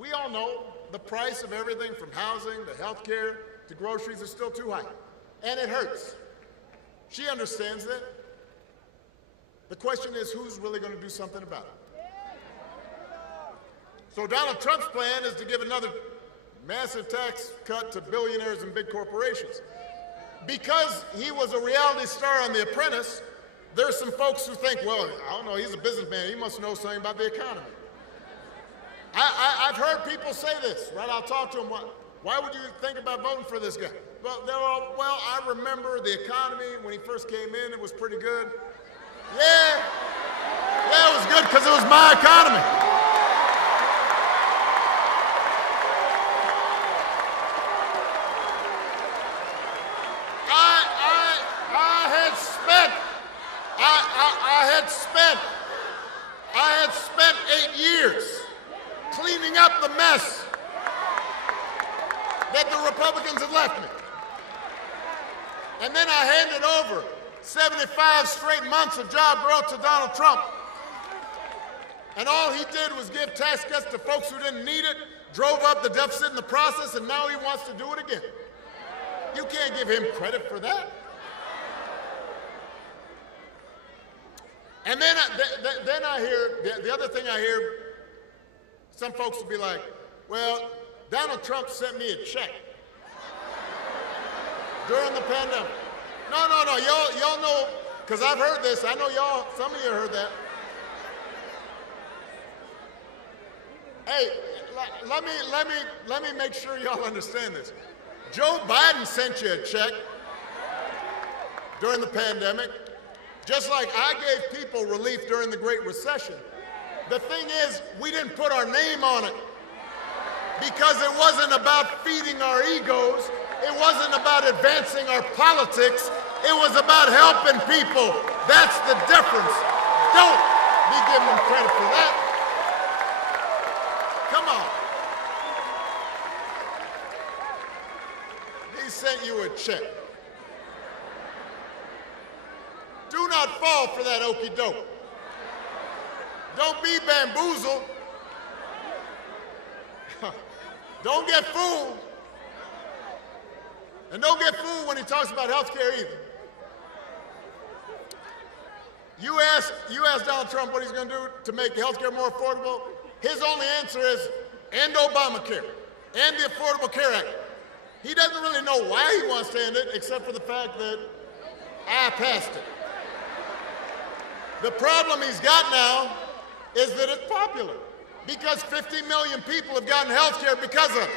we all know the price of everything from housing to health care to groceries is still too high. And it hurts. She understands that. The question is, who's really going to do something about it? So Donald Trump's plan is to give another massive tax cut to billionaires and big corporations. Because he was a reality star on The Apprentice, there are some folks who think, well, I don't know, he's a businessman, he must know something about the economy. I've heard people say this, right? I'll talk to them, why would you think about voting for this guy? Well, I remember the economy when he first came in, it was pretty good. Yeah, it was good because it was my economy. I had spent 8 years cleaning up the mess that the Republicans had left me. And then I handed over 75 straight months of job growth to Donald Trump. And all he did was give tax cuts to folks who didn't need it, drove up the deficit in the process, and now he wants to do it again. You can't give him credit for that. And then I hear, the other thing I hear, some folks will be like, well, Donald Trump sent me a check during the pandemic. No, y'all know, because I've heard this, I know y'all, some of you heard that. Hey, let me make sure y'all understand this. Joe Biden sent you a check during the pandemic, just like I gave people relief during the Great Recession. The thing is, we didn't put our name on it because it wasn't about feeding our egos. It wasn't about advancing our politics. It was about helping people. That's the difference. Don't be giving them credit for that. Come on. He sent you a check. Do not fall for that okey doke. Don't be bamboozled. Don't get fooled. And don't get fooled when he talks about health care either. You ask Donald Trump what he's going to do to make health care more affordable. His only answer is end Obamacare, end the Affordable Care Act. He doesn't really know why he wants to end it, except for the fact that I passed it. The problem he's got now is that it's popular, because 50 million people have gotten health care because of it.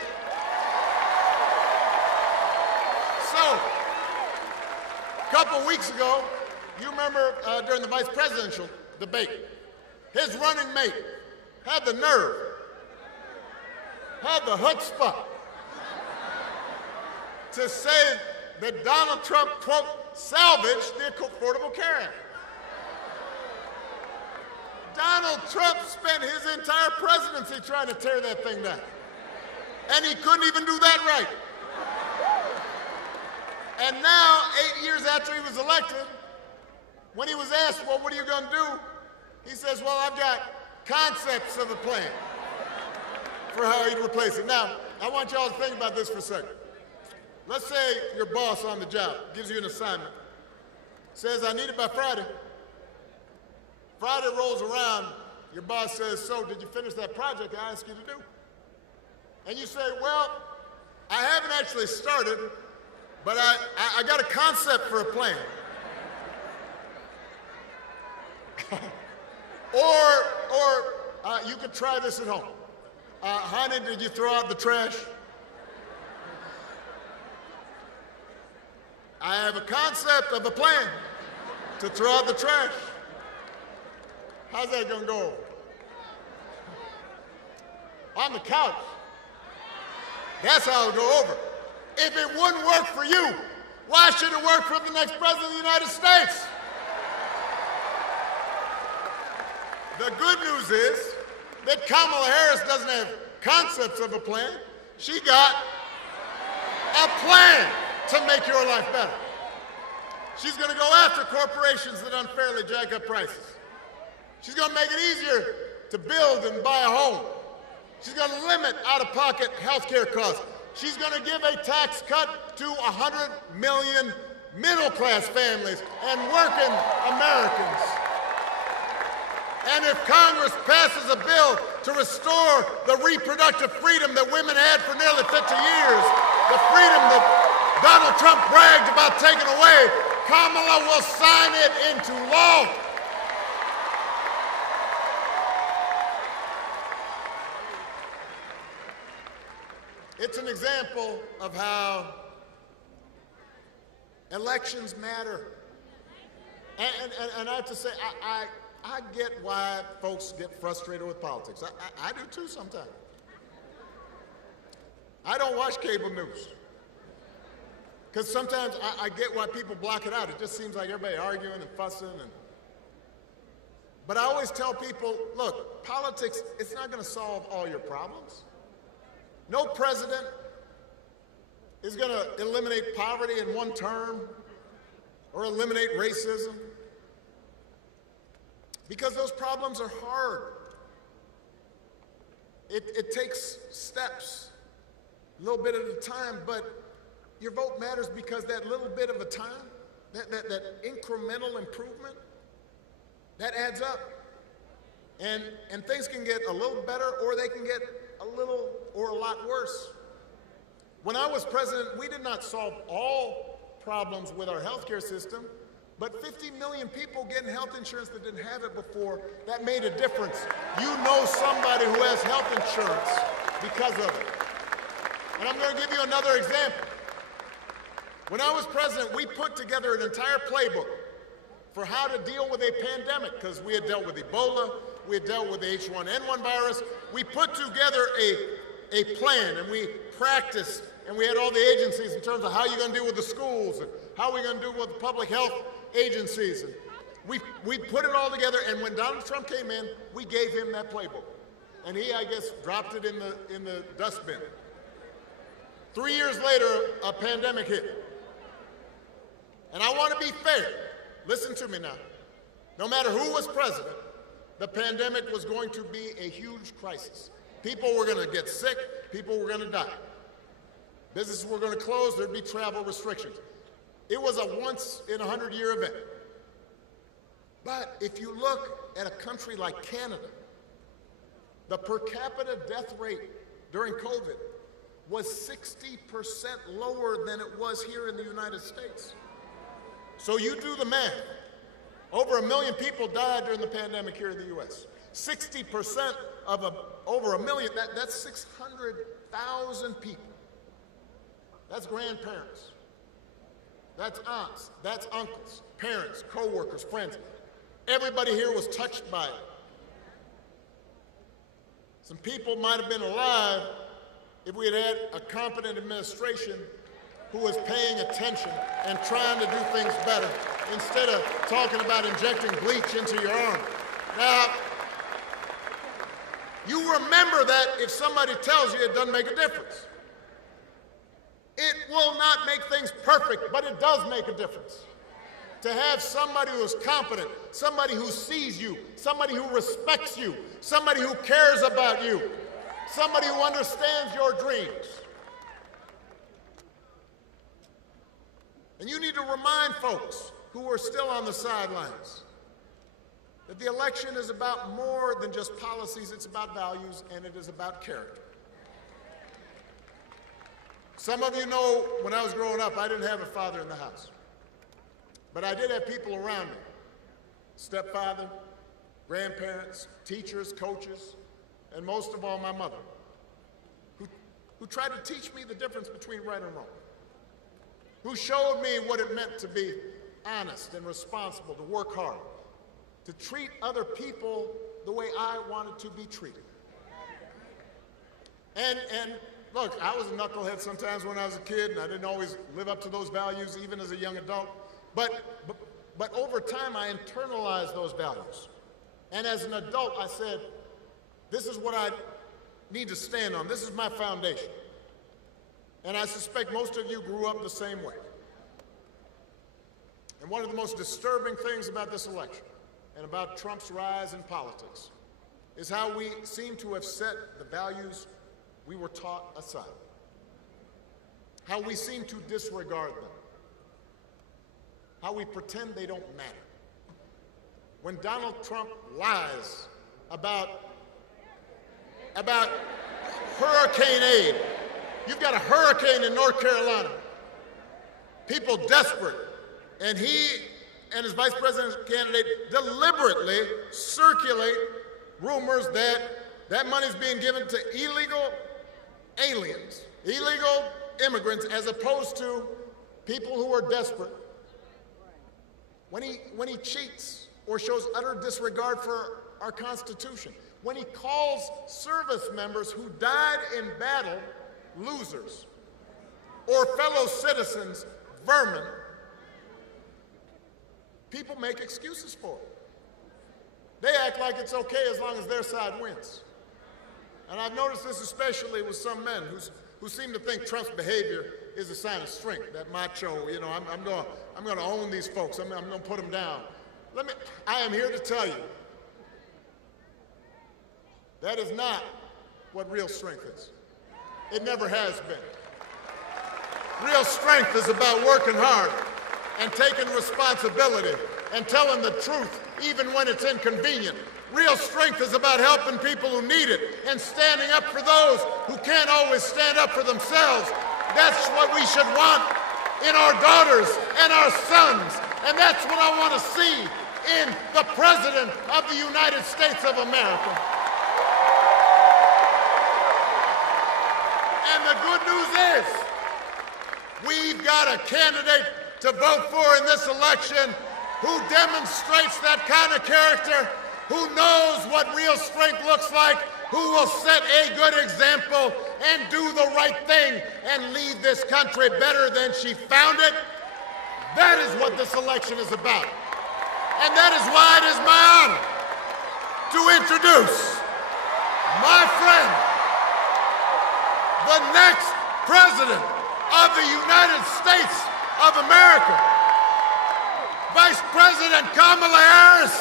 So, a couple weeks ago, you remember during the vice presidential debate, his running mate had the nerve, had the chutzpah to say that Donald Trump, quote, salvaged the Affordable Care Act. Donald Trump spent his entire presidency trying to tear that thing down. And he couldn't even do that right. And now, 8 years after he was elected, when he was asked, well, what are you going to do? He says, well, I've got concepts of a plan for how he'd replace it. Now, I want y'all to think about this for a second. Let's say your boss on the job gives you an assignment, says, I need it by Friday. Friday rolls around, your boss says, so did you finish that project I asked you to do? And you say, well, I haven't actually started, but I got a concept for a plan. or you could try this at home. Honey, did you throw out the trash? I have a concept of a plan to throw out the trash. How's that gonna go? On the couch. That's how it'll go over. If it wouldn't work for you, why should it work for the next president of the United States? The good news is that Kamala Harris doesn't have concepts of a plan. She got a plan to make your life better. She's going to go after corporations that unfairly jack up prices. She's going to make it easier to build and buy a home. She's going to limit out-of-pocket health care costs. She's going to give a tax cut to 100 million middle-class families and working Americans. And if Congress passes a bill to restore the reproductive freedom that women had for nearly 50 years, the freedom that Donald Trump bragged about taking away, Kamala will sign it into law. It's an example of how elections matter. And I have to say, I get why folks get frustrated with politics. I do too sometimes. I don't watch cable news. Because sometimes I get why people block it out. It just seems like everybody arguing and fussing. But I always tell people, look, politics, it's not going to solve all your problems. No president is going to eliminate poverty in one term or eliminate racism, because those problems are hard. It takes steps, a little bit at a time, but your vote matters because that little bit of a time, that incremental improvement, that adds up. And things can get a little better, or they can get a little or a lot worse. When I was president, we did not solve all problems with our healthcare system, but 50 million people getting health insurance that didn't have it before, that made a difference. You know somebody who has health insurance because of it. And I'm going to give you another example. When I was president, we put together an entire playbook for how to deal with a pandemic, because we had dealt with Ebola, we had dealt with the H1N1 virus. We put together a plan, and we practiced, and we had all the agencies in terms of how you're going to deal with the schools, and how we're going to deal with the public health agencies. And we put it all together, and when Donald Trump came in, we gave him that playbook. And he, I guess, dropped it in the dustbin. 3 years later, a pandemic hit. And I want to be fair. Listen to me now. No matter who was president, the pandemic was going to be a huge crisis. People were going to get sick. People were going to die. Businesses were going to close. There'd be travel restrictions. It was a once-in-a-100-year event. But if you look at a country like Canada, the per capita death rate during COVID was 60% lower than it was here in the United States. So you do the math. Over 1 million people died during the pandemic here in the U.S. 60% of over 1 million, that's 600,000 people. That's grandparents. That's aunts. That's uncles, parents, co-workers, friends. Everybody here was touched by it. Some people might have been alive if we had had a competent administration who was paying attention and trying to do things better instead of talking about injecting bleach into your arm. Now, you remember that if somebody tells you, it doesn't make a difference. It will not make things perfect, but it does make a difference. To have somebody who is competent, somebody who sees you, somebody who respects you, somebody who cares about you, somebody who understands your dreams. And you need to remind folks who are still on the sidelines that the election is about more than just policies. It's about values, and it is about character. Some of you know when I was growing up, I didn't have a father in the house. But I did have people around me, stepfather, grandparents, teachers, coaches, and most of all, my mother, who tried to teach me the difference between right and wrong, who showed me what it meant to be honest and responsible, to work hard, to treat other people the way I wanted to be treated. And look, I was a knucklehead sometimes when I was a kid, and I didn't always live up to those values, even as a young adult. But over time, I internalized those values. And as an adult, I said, this is what I need to stand on. This is my foundation. And I suspect most of you grew up the same way. And one of the most disturbing things about this election and about Trump's rise in politics is how we seem to have set the values we were taught aside, how we seem to disregard them, how we pretend they don't matter. When Donald Trump lies about hurricane aid, you've got a hurricane in North Carolina, people desperate, and he and his vice presidential candidate deliberately circulate rumors that that money's being given to illegal aliens, illegal immigrants, as opposed to people who are desperate. When he cheats or shows utter disregard for our Constitution, when he calls service members who died in battle losers, or fellow citizens vermin, people make excuses for it. They act like it's okay as long as their side wins. And I've noticed this especially with some men who seem to think Trump's behavior is a sign of strength, that macho, you know, I'm going to own these folks, I'm going to put them down. I am here to tell you, that is not what real strength is. It never has been. Real strength is about working hard and taking responsibility and telling the truth even when it's inconvenient. Real strength is about helping people who need it and standing up for those who can't always stand up for themselves. That's what we should want in our daughters and our sons. And that's what I want to see in the President of the United States of America. And the good news is, we've got a candidate to vote for in this election who demonstrates that kind of character, who knows what real strength looks like, who will set a good example and do the right thing and leave this country better than she found it. That is what this election is about. And that is why it is my honor to introduce my friend, the next President of the United States of America, Vice President Kamala Harris.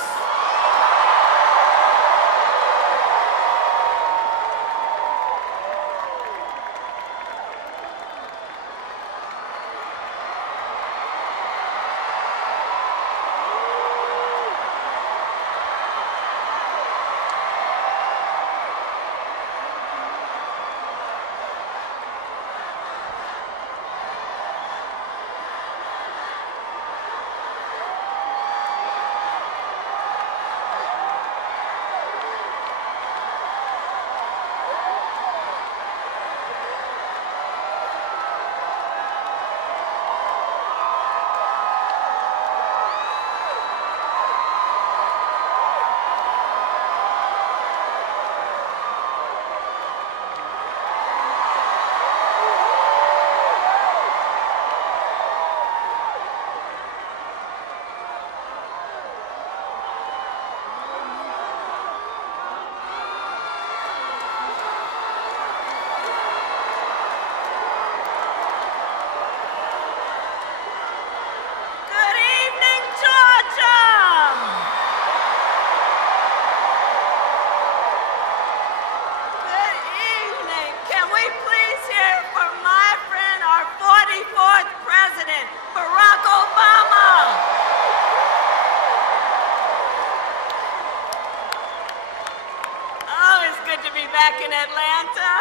Back in Atlanta.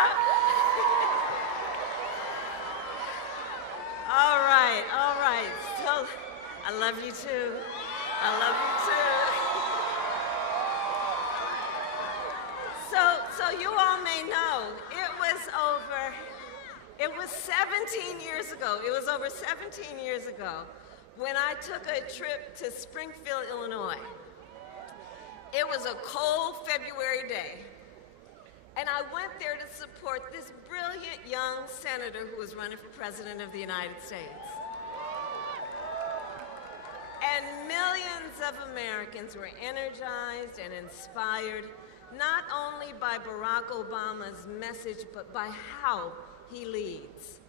All right. So, I love you too. I love you too. So you all may know, it was 17 years ago. It was over 17 years ago when I took a trip to Springfield, Illinois. It was a cold February day. And I went there to support this brilliant young senator who was running for President of the United States. And millions of Americans were energized and inspired, not only by Barack Obama's message, but by how he leads.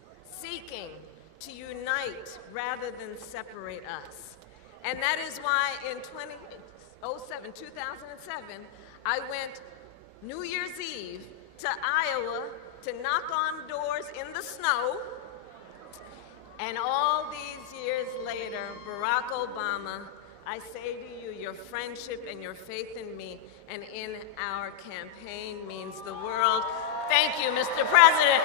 seeking to unite rather than separate us. And that is why in 2007, I went New Year's Eve to Iowa to knock on doors in the snow. And all these years later, Barack Obama, I say to you, your friendship and your faith in me and in our campaign means the world. Thank you, Mr. President.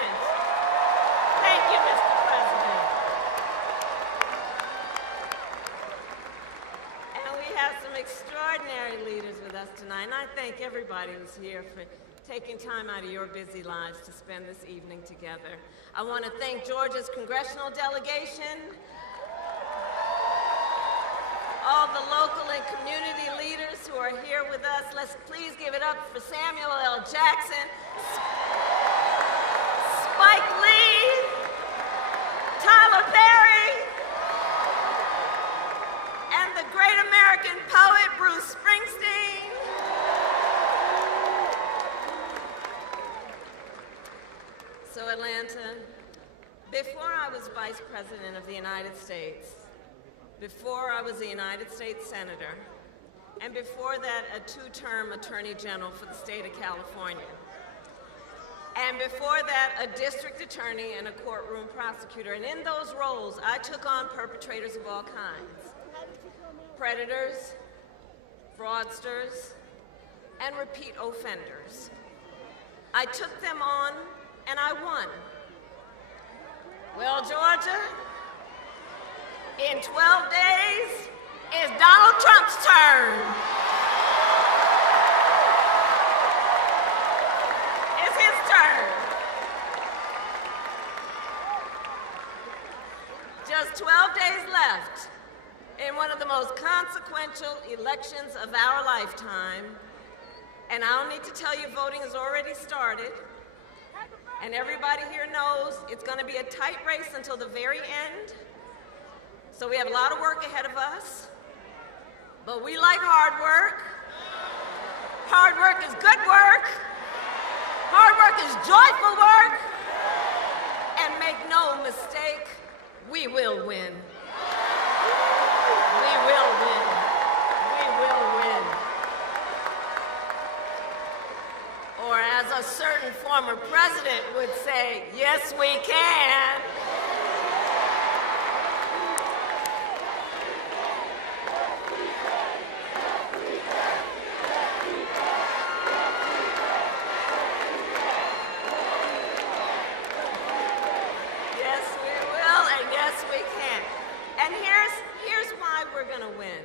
Thank you, Mr. President. And we have some extraordinary leaders with us tonight, and I thank everybody who's here for taking time out of your busy lives to spend this evening together. I want to thank Georgia's congressional delegation, all the local and community leaders who are here with us. Let's please give it up for Samuel L. Jackson, Spike Lee, Tyler Perry, and the great American poet Bruce Springsteen. So Atlanta, before I was Vice President of the United States, before I was a United States Senator, and before that a two-term Attorney General for the state of California, and before that a district attorney and a courtroom prosecutor. And in those roles, I took on perpetrators of all kinds: predators, fraudsters, and repeat offenders. I took them on and I won. Well, Georgia, in 12 days, it's Donald Trump's turn. It's his turn. Just 12 days left in one of the most consequential elections of our lifetime. And I don't need to tell you, voting has already started. And everybody here knows it's going to be a tight race until the very end. So we have a lot of work ahead of us. But we like hard work. Hard work is good work. Hard work is joyful work. And make no mistake, we will win. We will win. We will win. Or as a certain former president would say, yes, we can. Yes, we will, and yes, we can. And here's why we're going to win.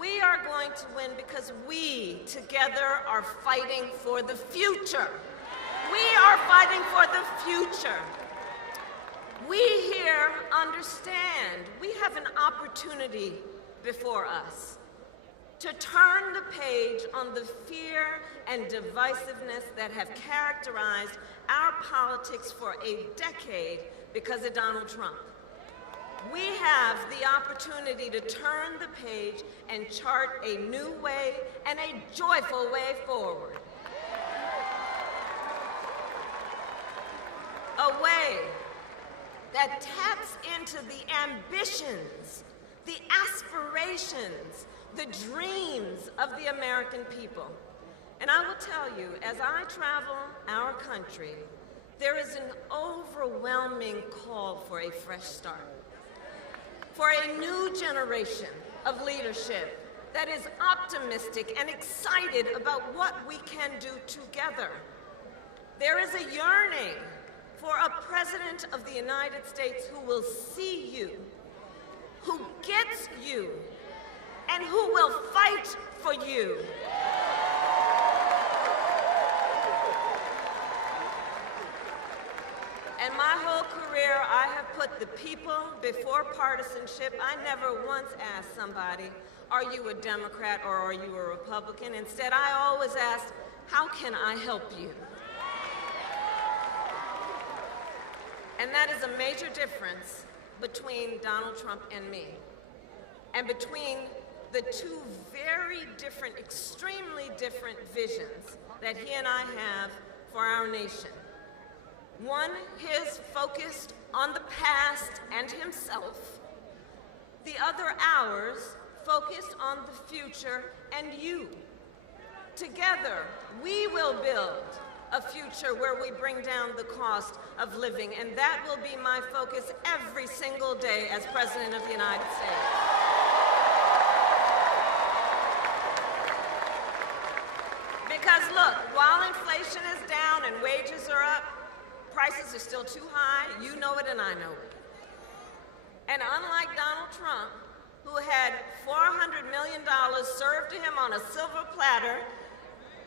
We are going to win because we together are fighting for the future. We are fighting for the future. We here understand we have an opportunity before us to turn the page on the fear and divisiveness that have characterized our politics for a decade because of Donald Trump. We have the opportunity to turn the page and chart a new way and a joyful way forward. A way that taps into the ambitions, the aspirations, the dreams of the American people. And I will tell you, as I travel our country, there is an overwhelming call for a fresh start, for a new generation of leadership that is optimistic and excited about what we can do together. There is a yearning for a president of the United States who will see you, who gets you, and who will fight for you. In my whole career, I have put the people before partisanship. I never once asked somebody, are you a Democrat or are you a Republican? Instead, I always asked, how can I help you? And that is a major difference between Donald Trump and me, and between the two very different, extremely different visions that he and I have for our nation. One, his focused on the past and himself. The other, ours, focused on the future and you. Together, we will build a future where we bring down the cost of living, and that will be my focus every single day as President of the United States. Because look, while inflation is down and wages are up, prices are still too high. You know it and I know it. And unlike Donald Trump, who had $400 million served to him on a silver platter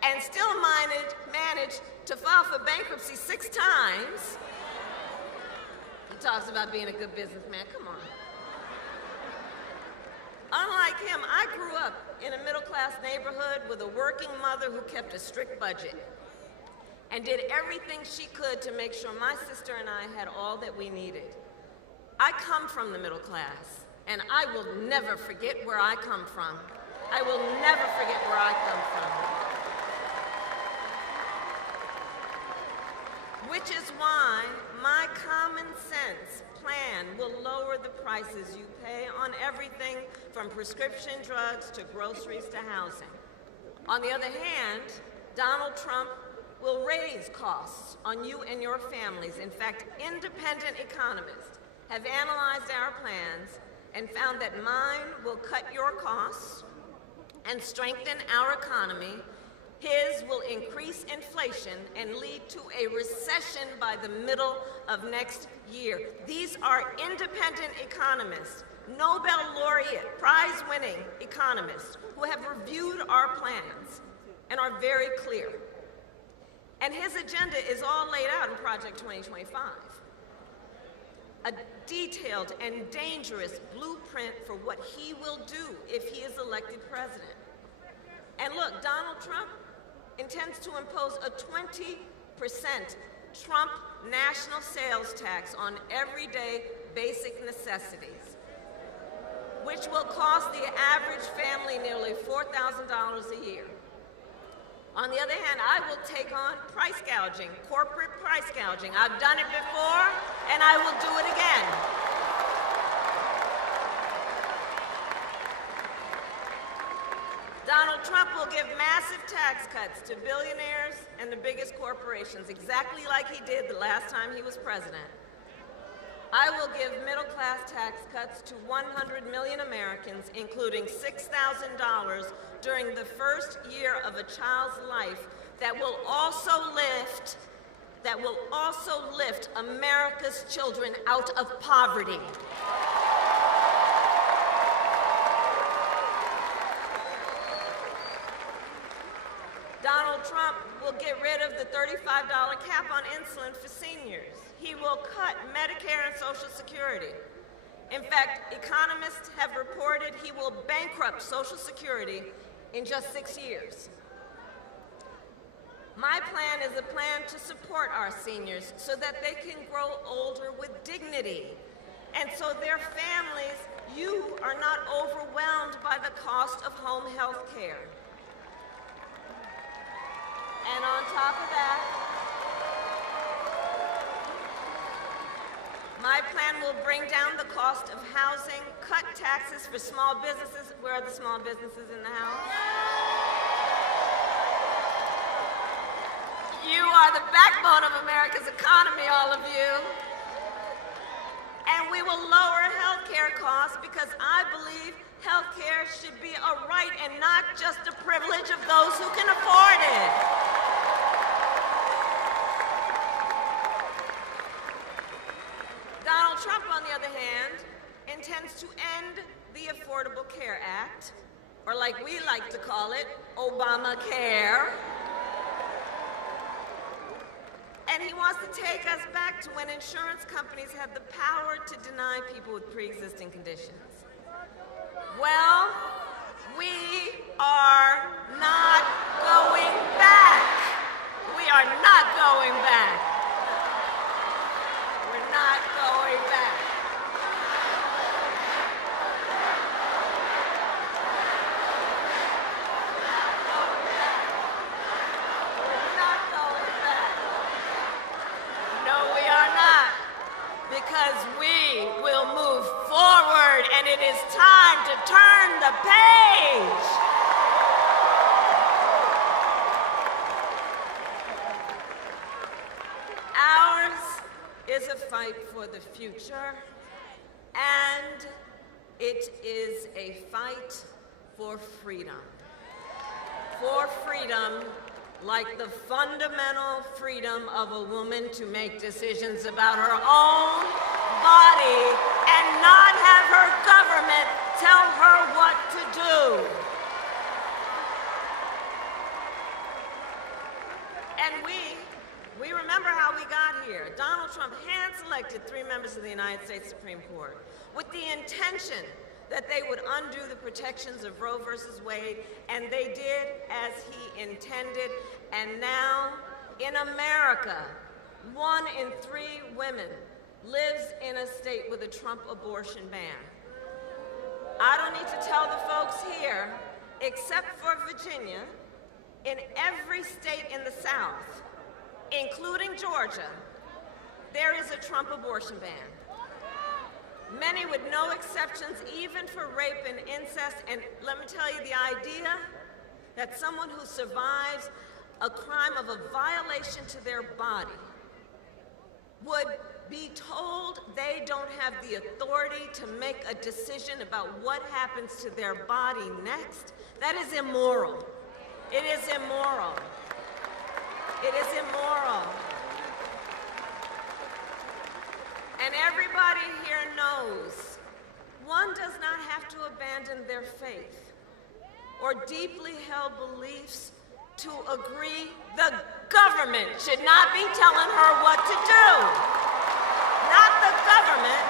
and still managed to file for bankruptcy 6 times, he talks about being a good businessman. Come on. Unlike him, I grew up in a middle-class neighborhood with a working mother who kept a strict budget and did everything she could to make sure my sister and I had all that we needed. I come from the middle class, and I will never forget where I come from. I will never forget where I come from. Which is why my common sense plan will lower the prices you pay on everything from prescription drugs to groceries to housing. On the other hand, Donald Trump will raise costs on you and your families. In fact, independent economists have analyzed our plans and found that mine will cut your costs and strengthen our economy. His will increase inflation and lead to a recession by the middle of next year. These are independent economists, Nobel laureate, prize-winning economists who have reviewed our plans and are very clear. And his agenda is all laid out in Project 2025. A detailed and dangerous blueprint for what he will do if he is elected president. And look, Donald Trump intends to impose a 20% Trump national sales tax on everyday basic necessities, which will cost the average family nearly $4,000 a year. On the other hand, I will take on price gouging, corporate price gouging. I've done it before, and I will do it again. Donald Trump will give massive tax cuts to billionaires and the biggest corporations, exactly like he did the last time he was president. I will give middle-class tax cuts to 100 million Americans, including $6,000 during the first year of a child's life, that will also lift America's children out of poverty. Donald Trump will get rid of the $35 cap on insulin for seniors. He will cut Medicare and Social Security. In fact, economists have reported he will bankrupt Social Security in just 6 years. My plan is a plan to support our seniors so that they can grow older with dignity, and so their families, you are not overwhelmed by the cost of home health care. And on top of that, my plan will bring down the cost of housing, cut taxes for small businesses. Where are the small businesses in the house? You are the backbone of America's economy, all of you. And we will lower health care costs because I believe health care should be a right and not just a privilege of those who can afford it. Donald Trump, on the other hand, intends to end the Affordable Care Act, or like we like to call it, Obamacare. And he wants to take us back to when insurance companies had the power to deny people with pre-existing conditions. Well, we are not going back. We are not going back. We're not going back. We're not going back. No because we will move forward, and it is time to turn the page. Ours is a fight for the future, and it is a fight for freedom. For freedom, like the fundamental freedom of a woman to make decisions about her own body and not have her government tell her what to do. And we remember how we got here. Donald Trump hand-selected 3 members of the United States Supreme Court with the intention that they would undo the protections of Roe versus Wade, and they did as he intended. And now, in America, 1 in 3 women lives in a state with a Trump abortion ban. I don't need to tell the folks here, except for Virginia, in every state in the South, including Georgia, there is a Trump abortion ban. Many with no exceptions, even for rape and incest. And let me tell you, the idea that someone who survives a crime of a violation to their body would be told they don't have the authority to make a decision about what happens to their body next, that is immoral. It is immoral. It is immoral. And everybody here knows one does not have to abandon their faith or deeply held beliefs to agree the government should not be telling her what to do. Not the government.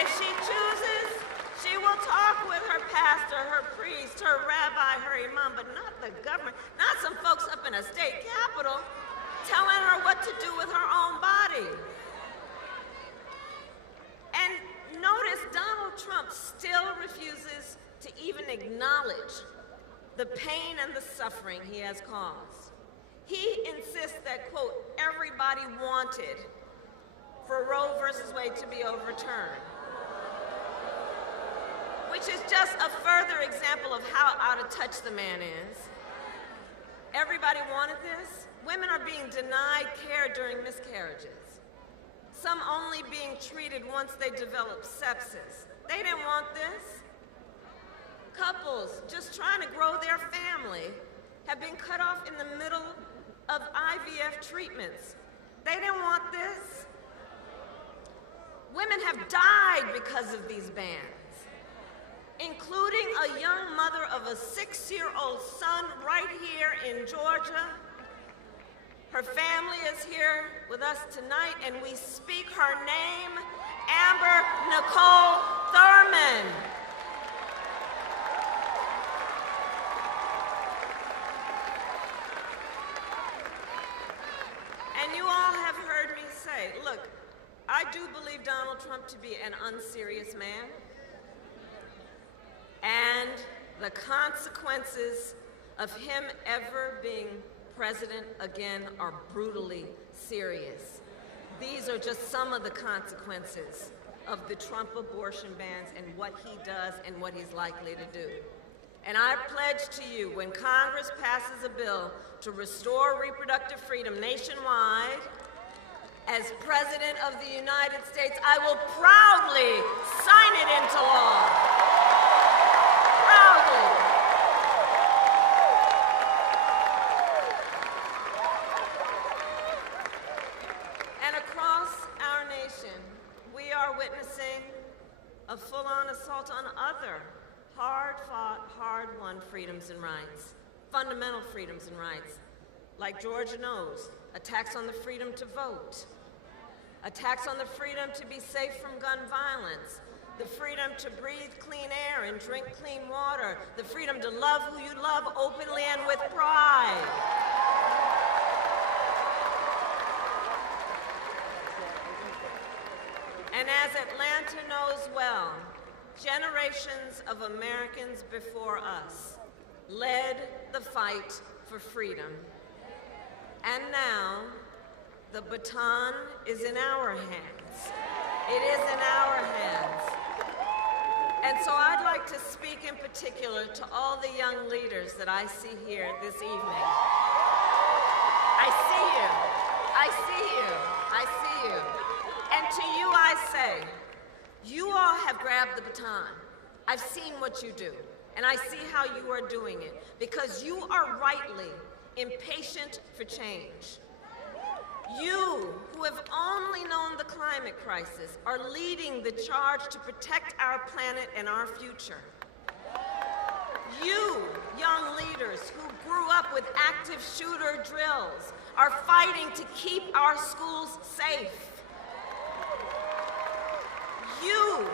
If she chooses, she will talk with her pastor, her priest, her rabbi, her imam, but not the government. Not some folks up in a state capitol telling her what to do with her own body. And notice Donald Trump still refuses to even acknowledge the pain and the suffering he has caused. He insists that, quote, everybody wanted for Roe versus Wade to be overturned, which is just a further example of how out of touch the man is. Everybody wanted this. Women are being denied care during miscarriages. Some only being treated once they develop sepsis. They didn't want this. Couples just trying to grow their family have been cut off in the middle of IVF treatments. They didn't want this. Women have died because of these bans, including a young mother of a 6-year-old son right here in Georgia. Her family is here with us tonight, and we speak her name, Amber Nicole Thurman. And you all have heard me say, look, I do believe Donald Trump to be an unserious man, and the consequences of him ever being president again are brutally serious. These are just some of the consequences of the Trump abortion bans and what he does and what he's likely to do. And I pledge to you, when Congress passes a bill to restore reproductive freedom nationwide, as President of the United States, I will proudly sign it into law. Proudly. Witnessing a full-on assault on other hard-fought, hard-won freedoms and rights, fundamental freedoms and rights, like Georgia knows, attacks on the freedom to vote, attacks on the freedom to be safe from gun violence, the freedom to breathe clean air and drink clean water, the freedom to love who you love openly and with pride. And as Atlanta knows well, generations of Americans before us led the fight for freedom. And now, the baton is in our hands. It is in our hands. And so I'd like to speak in particular to all the young leaders that I see here this evening. I see you. I see you. I see you. And to you I say, you all have grabbed the baton. I've seen what you do, and I see how you are doing it, because you are rightly impatient for change. You, who have only known the climate crisis, are leading the charge to protect our planet and our future. You, young leaders who grew up with active shooter drills, are fighting to keep our schools safe. You,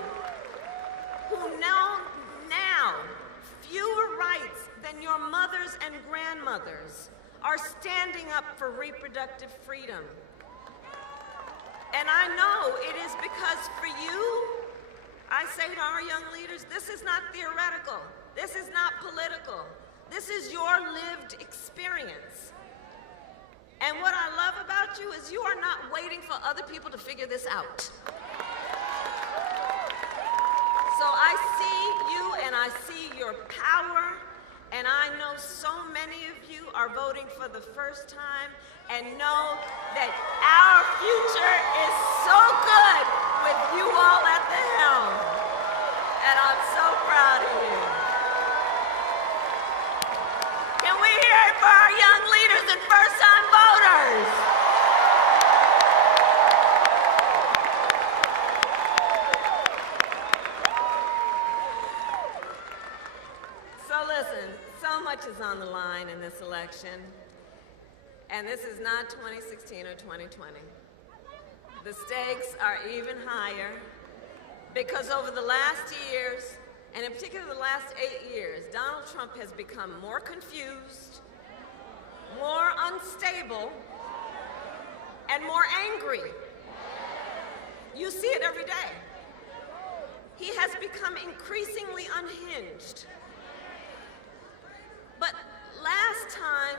who know now fewer rights than your mothers and grandmothers, are standing up for reproductive freedom. And I know it is because for you, I say to our young leaders, this is not theoretical. This is not political. This is your lived experience. And what I love about you is you are not waiting for other people to figure this out. So I see you and I see your power, and I know so many of you are voting for the first time and know that our future is so good with you all at the helm. And I'm so proud of you. Can we hear it for our young leaders and first-time voters? So listen, so much is on the line in this election, and this is not 2016 or 2020. The stakes are even higher because over the last years, and in particular the last 8 years, Donald Trump has become more confused, more unstable, and more angry. You see it every day. He has become increasingly unhinged. But last time,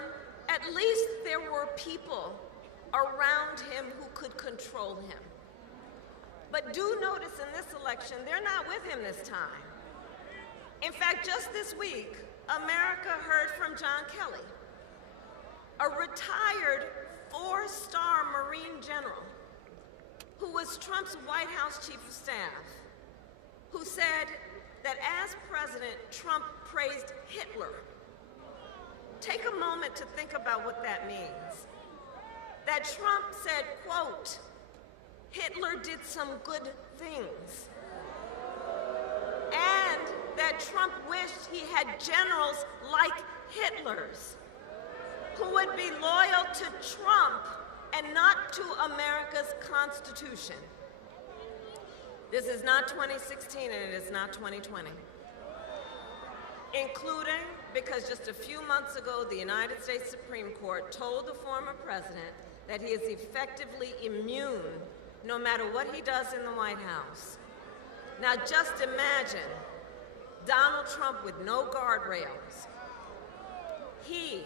at least there were people around him who could control him. But do notice in this election, they're not with him this time. In fact, just this week, America heard from John Kelly, a retired 4-star Marine general who was Trump's White House chief of staff, who said that as president, Trump praised Hitler. Take a moment to think about what that means. That Trump said, quote, Hitler did some good things. And that Trump wished he had generals like Hitler's, who would be loyal to Trump and not to America's Constitution. This is not 2016 and it is not 2020. Including because just a few months ago, the United States Supreme Court told the former president that he is effectively immune no matter what he does in the White House. Now just imagine Donald Trump with no guardrails. He,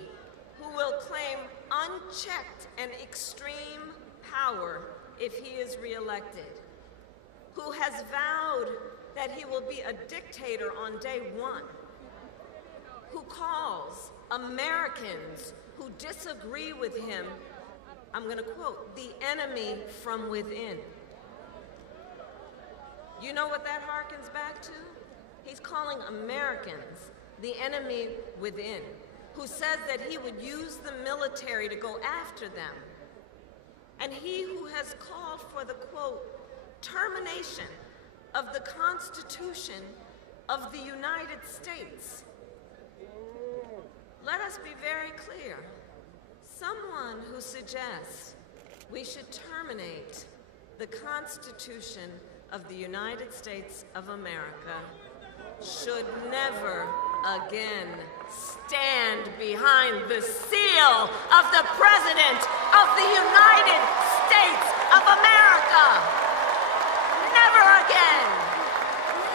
who will claim unchecked and extreme power if he is reelected, who has vowed that he will be a dictator on day one, who calls Americans who disagree with him, I'm going to quote, the enemy from within. You know what that harkens back to? He's calling Americans the enemy within, who says that he would use the military to go after them. And he who has called for the, quote, termination of the Constitution of the United States. Let us be very clear. Someone who suggests we should terminate the Constitution of the United States of America should never again stand behind the seal of the President of the United States of America. Never again.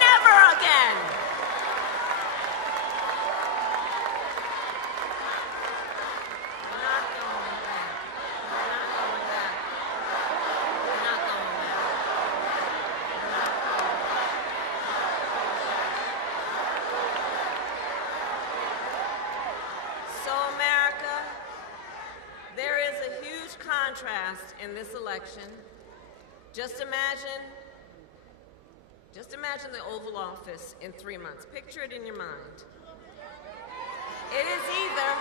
Never again. We're not going back. We're not going back. contrast in this election, just imagine the Oval Office in 3 months. Picture it in your mind. It is either,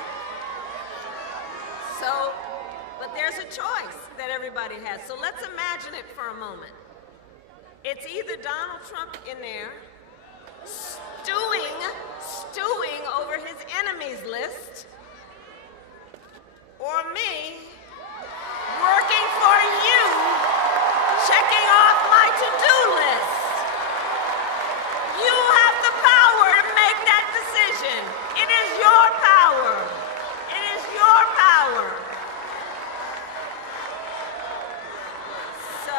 but there's a choice that everybody has. So let's imagine it for a moment. It's either Donald Trump in there, stewing over his enemies list, or me, working for you, checking off my to-do list. You have the power to make that decision. It is your power. It is your power. So,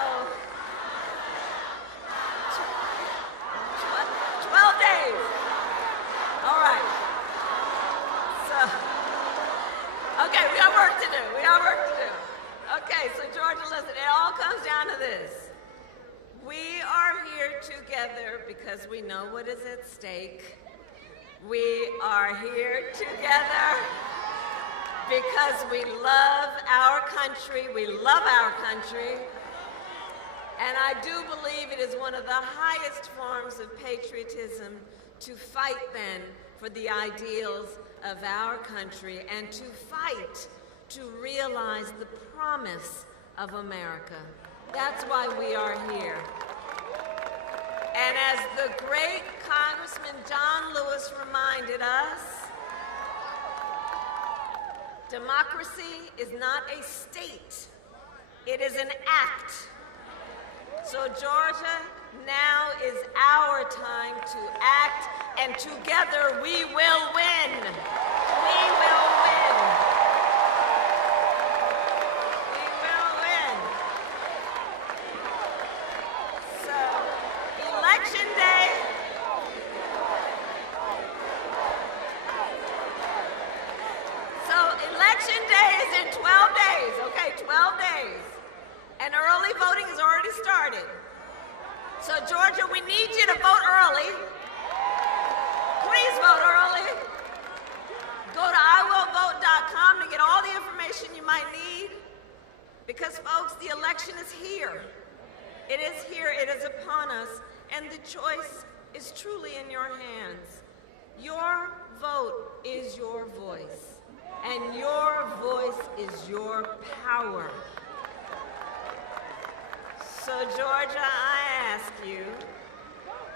12 days. All right. So, okay, we got work to do. Okay, so Georgia, listen, it all comes down to this. We are here together because we know what is at stake. We are here together because we love our country. We love our country. And I do believe it is one of the highest forms of patriotism to fight then for the ideals of our country and to fight to realize the promise of America. That's why we are here. And as the great Congressman John Lewis reminded us, democracy is not a state, it is an act. So Georgia, now is our time to act, and together we will win. We will win. We will win. So, Election Day. So, Election Day is in 12 days, okay, 12 days. And early voting has already started. So, Georgia, we need you to vote early. Please vote early. Go to iwillvote.com to get all the information you might need. Because, folks, the election is here. It is here, it is upon us, and the choice is truly in your hands. Your vote is your voice, and your voice is your power. So, Georgia, I ask you,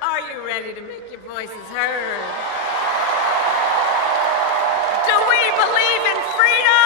are you ready to make your voices heard? Do we believe in freedom?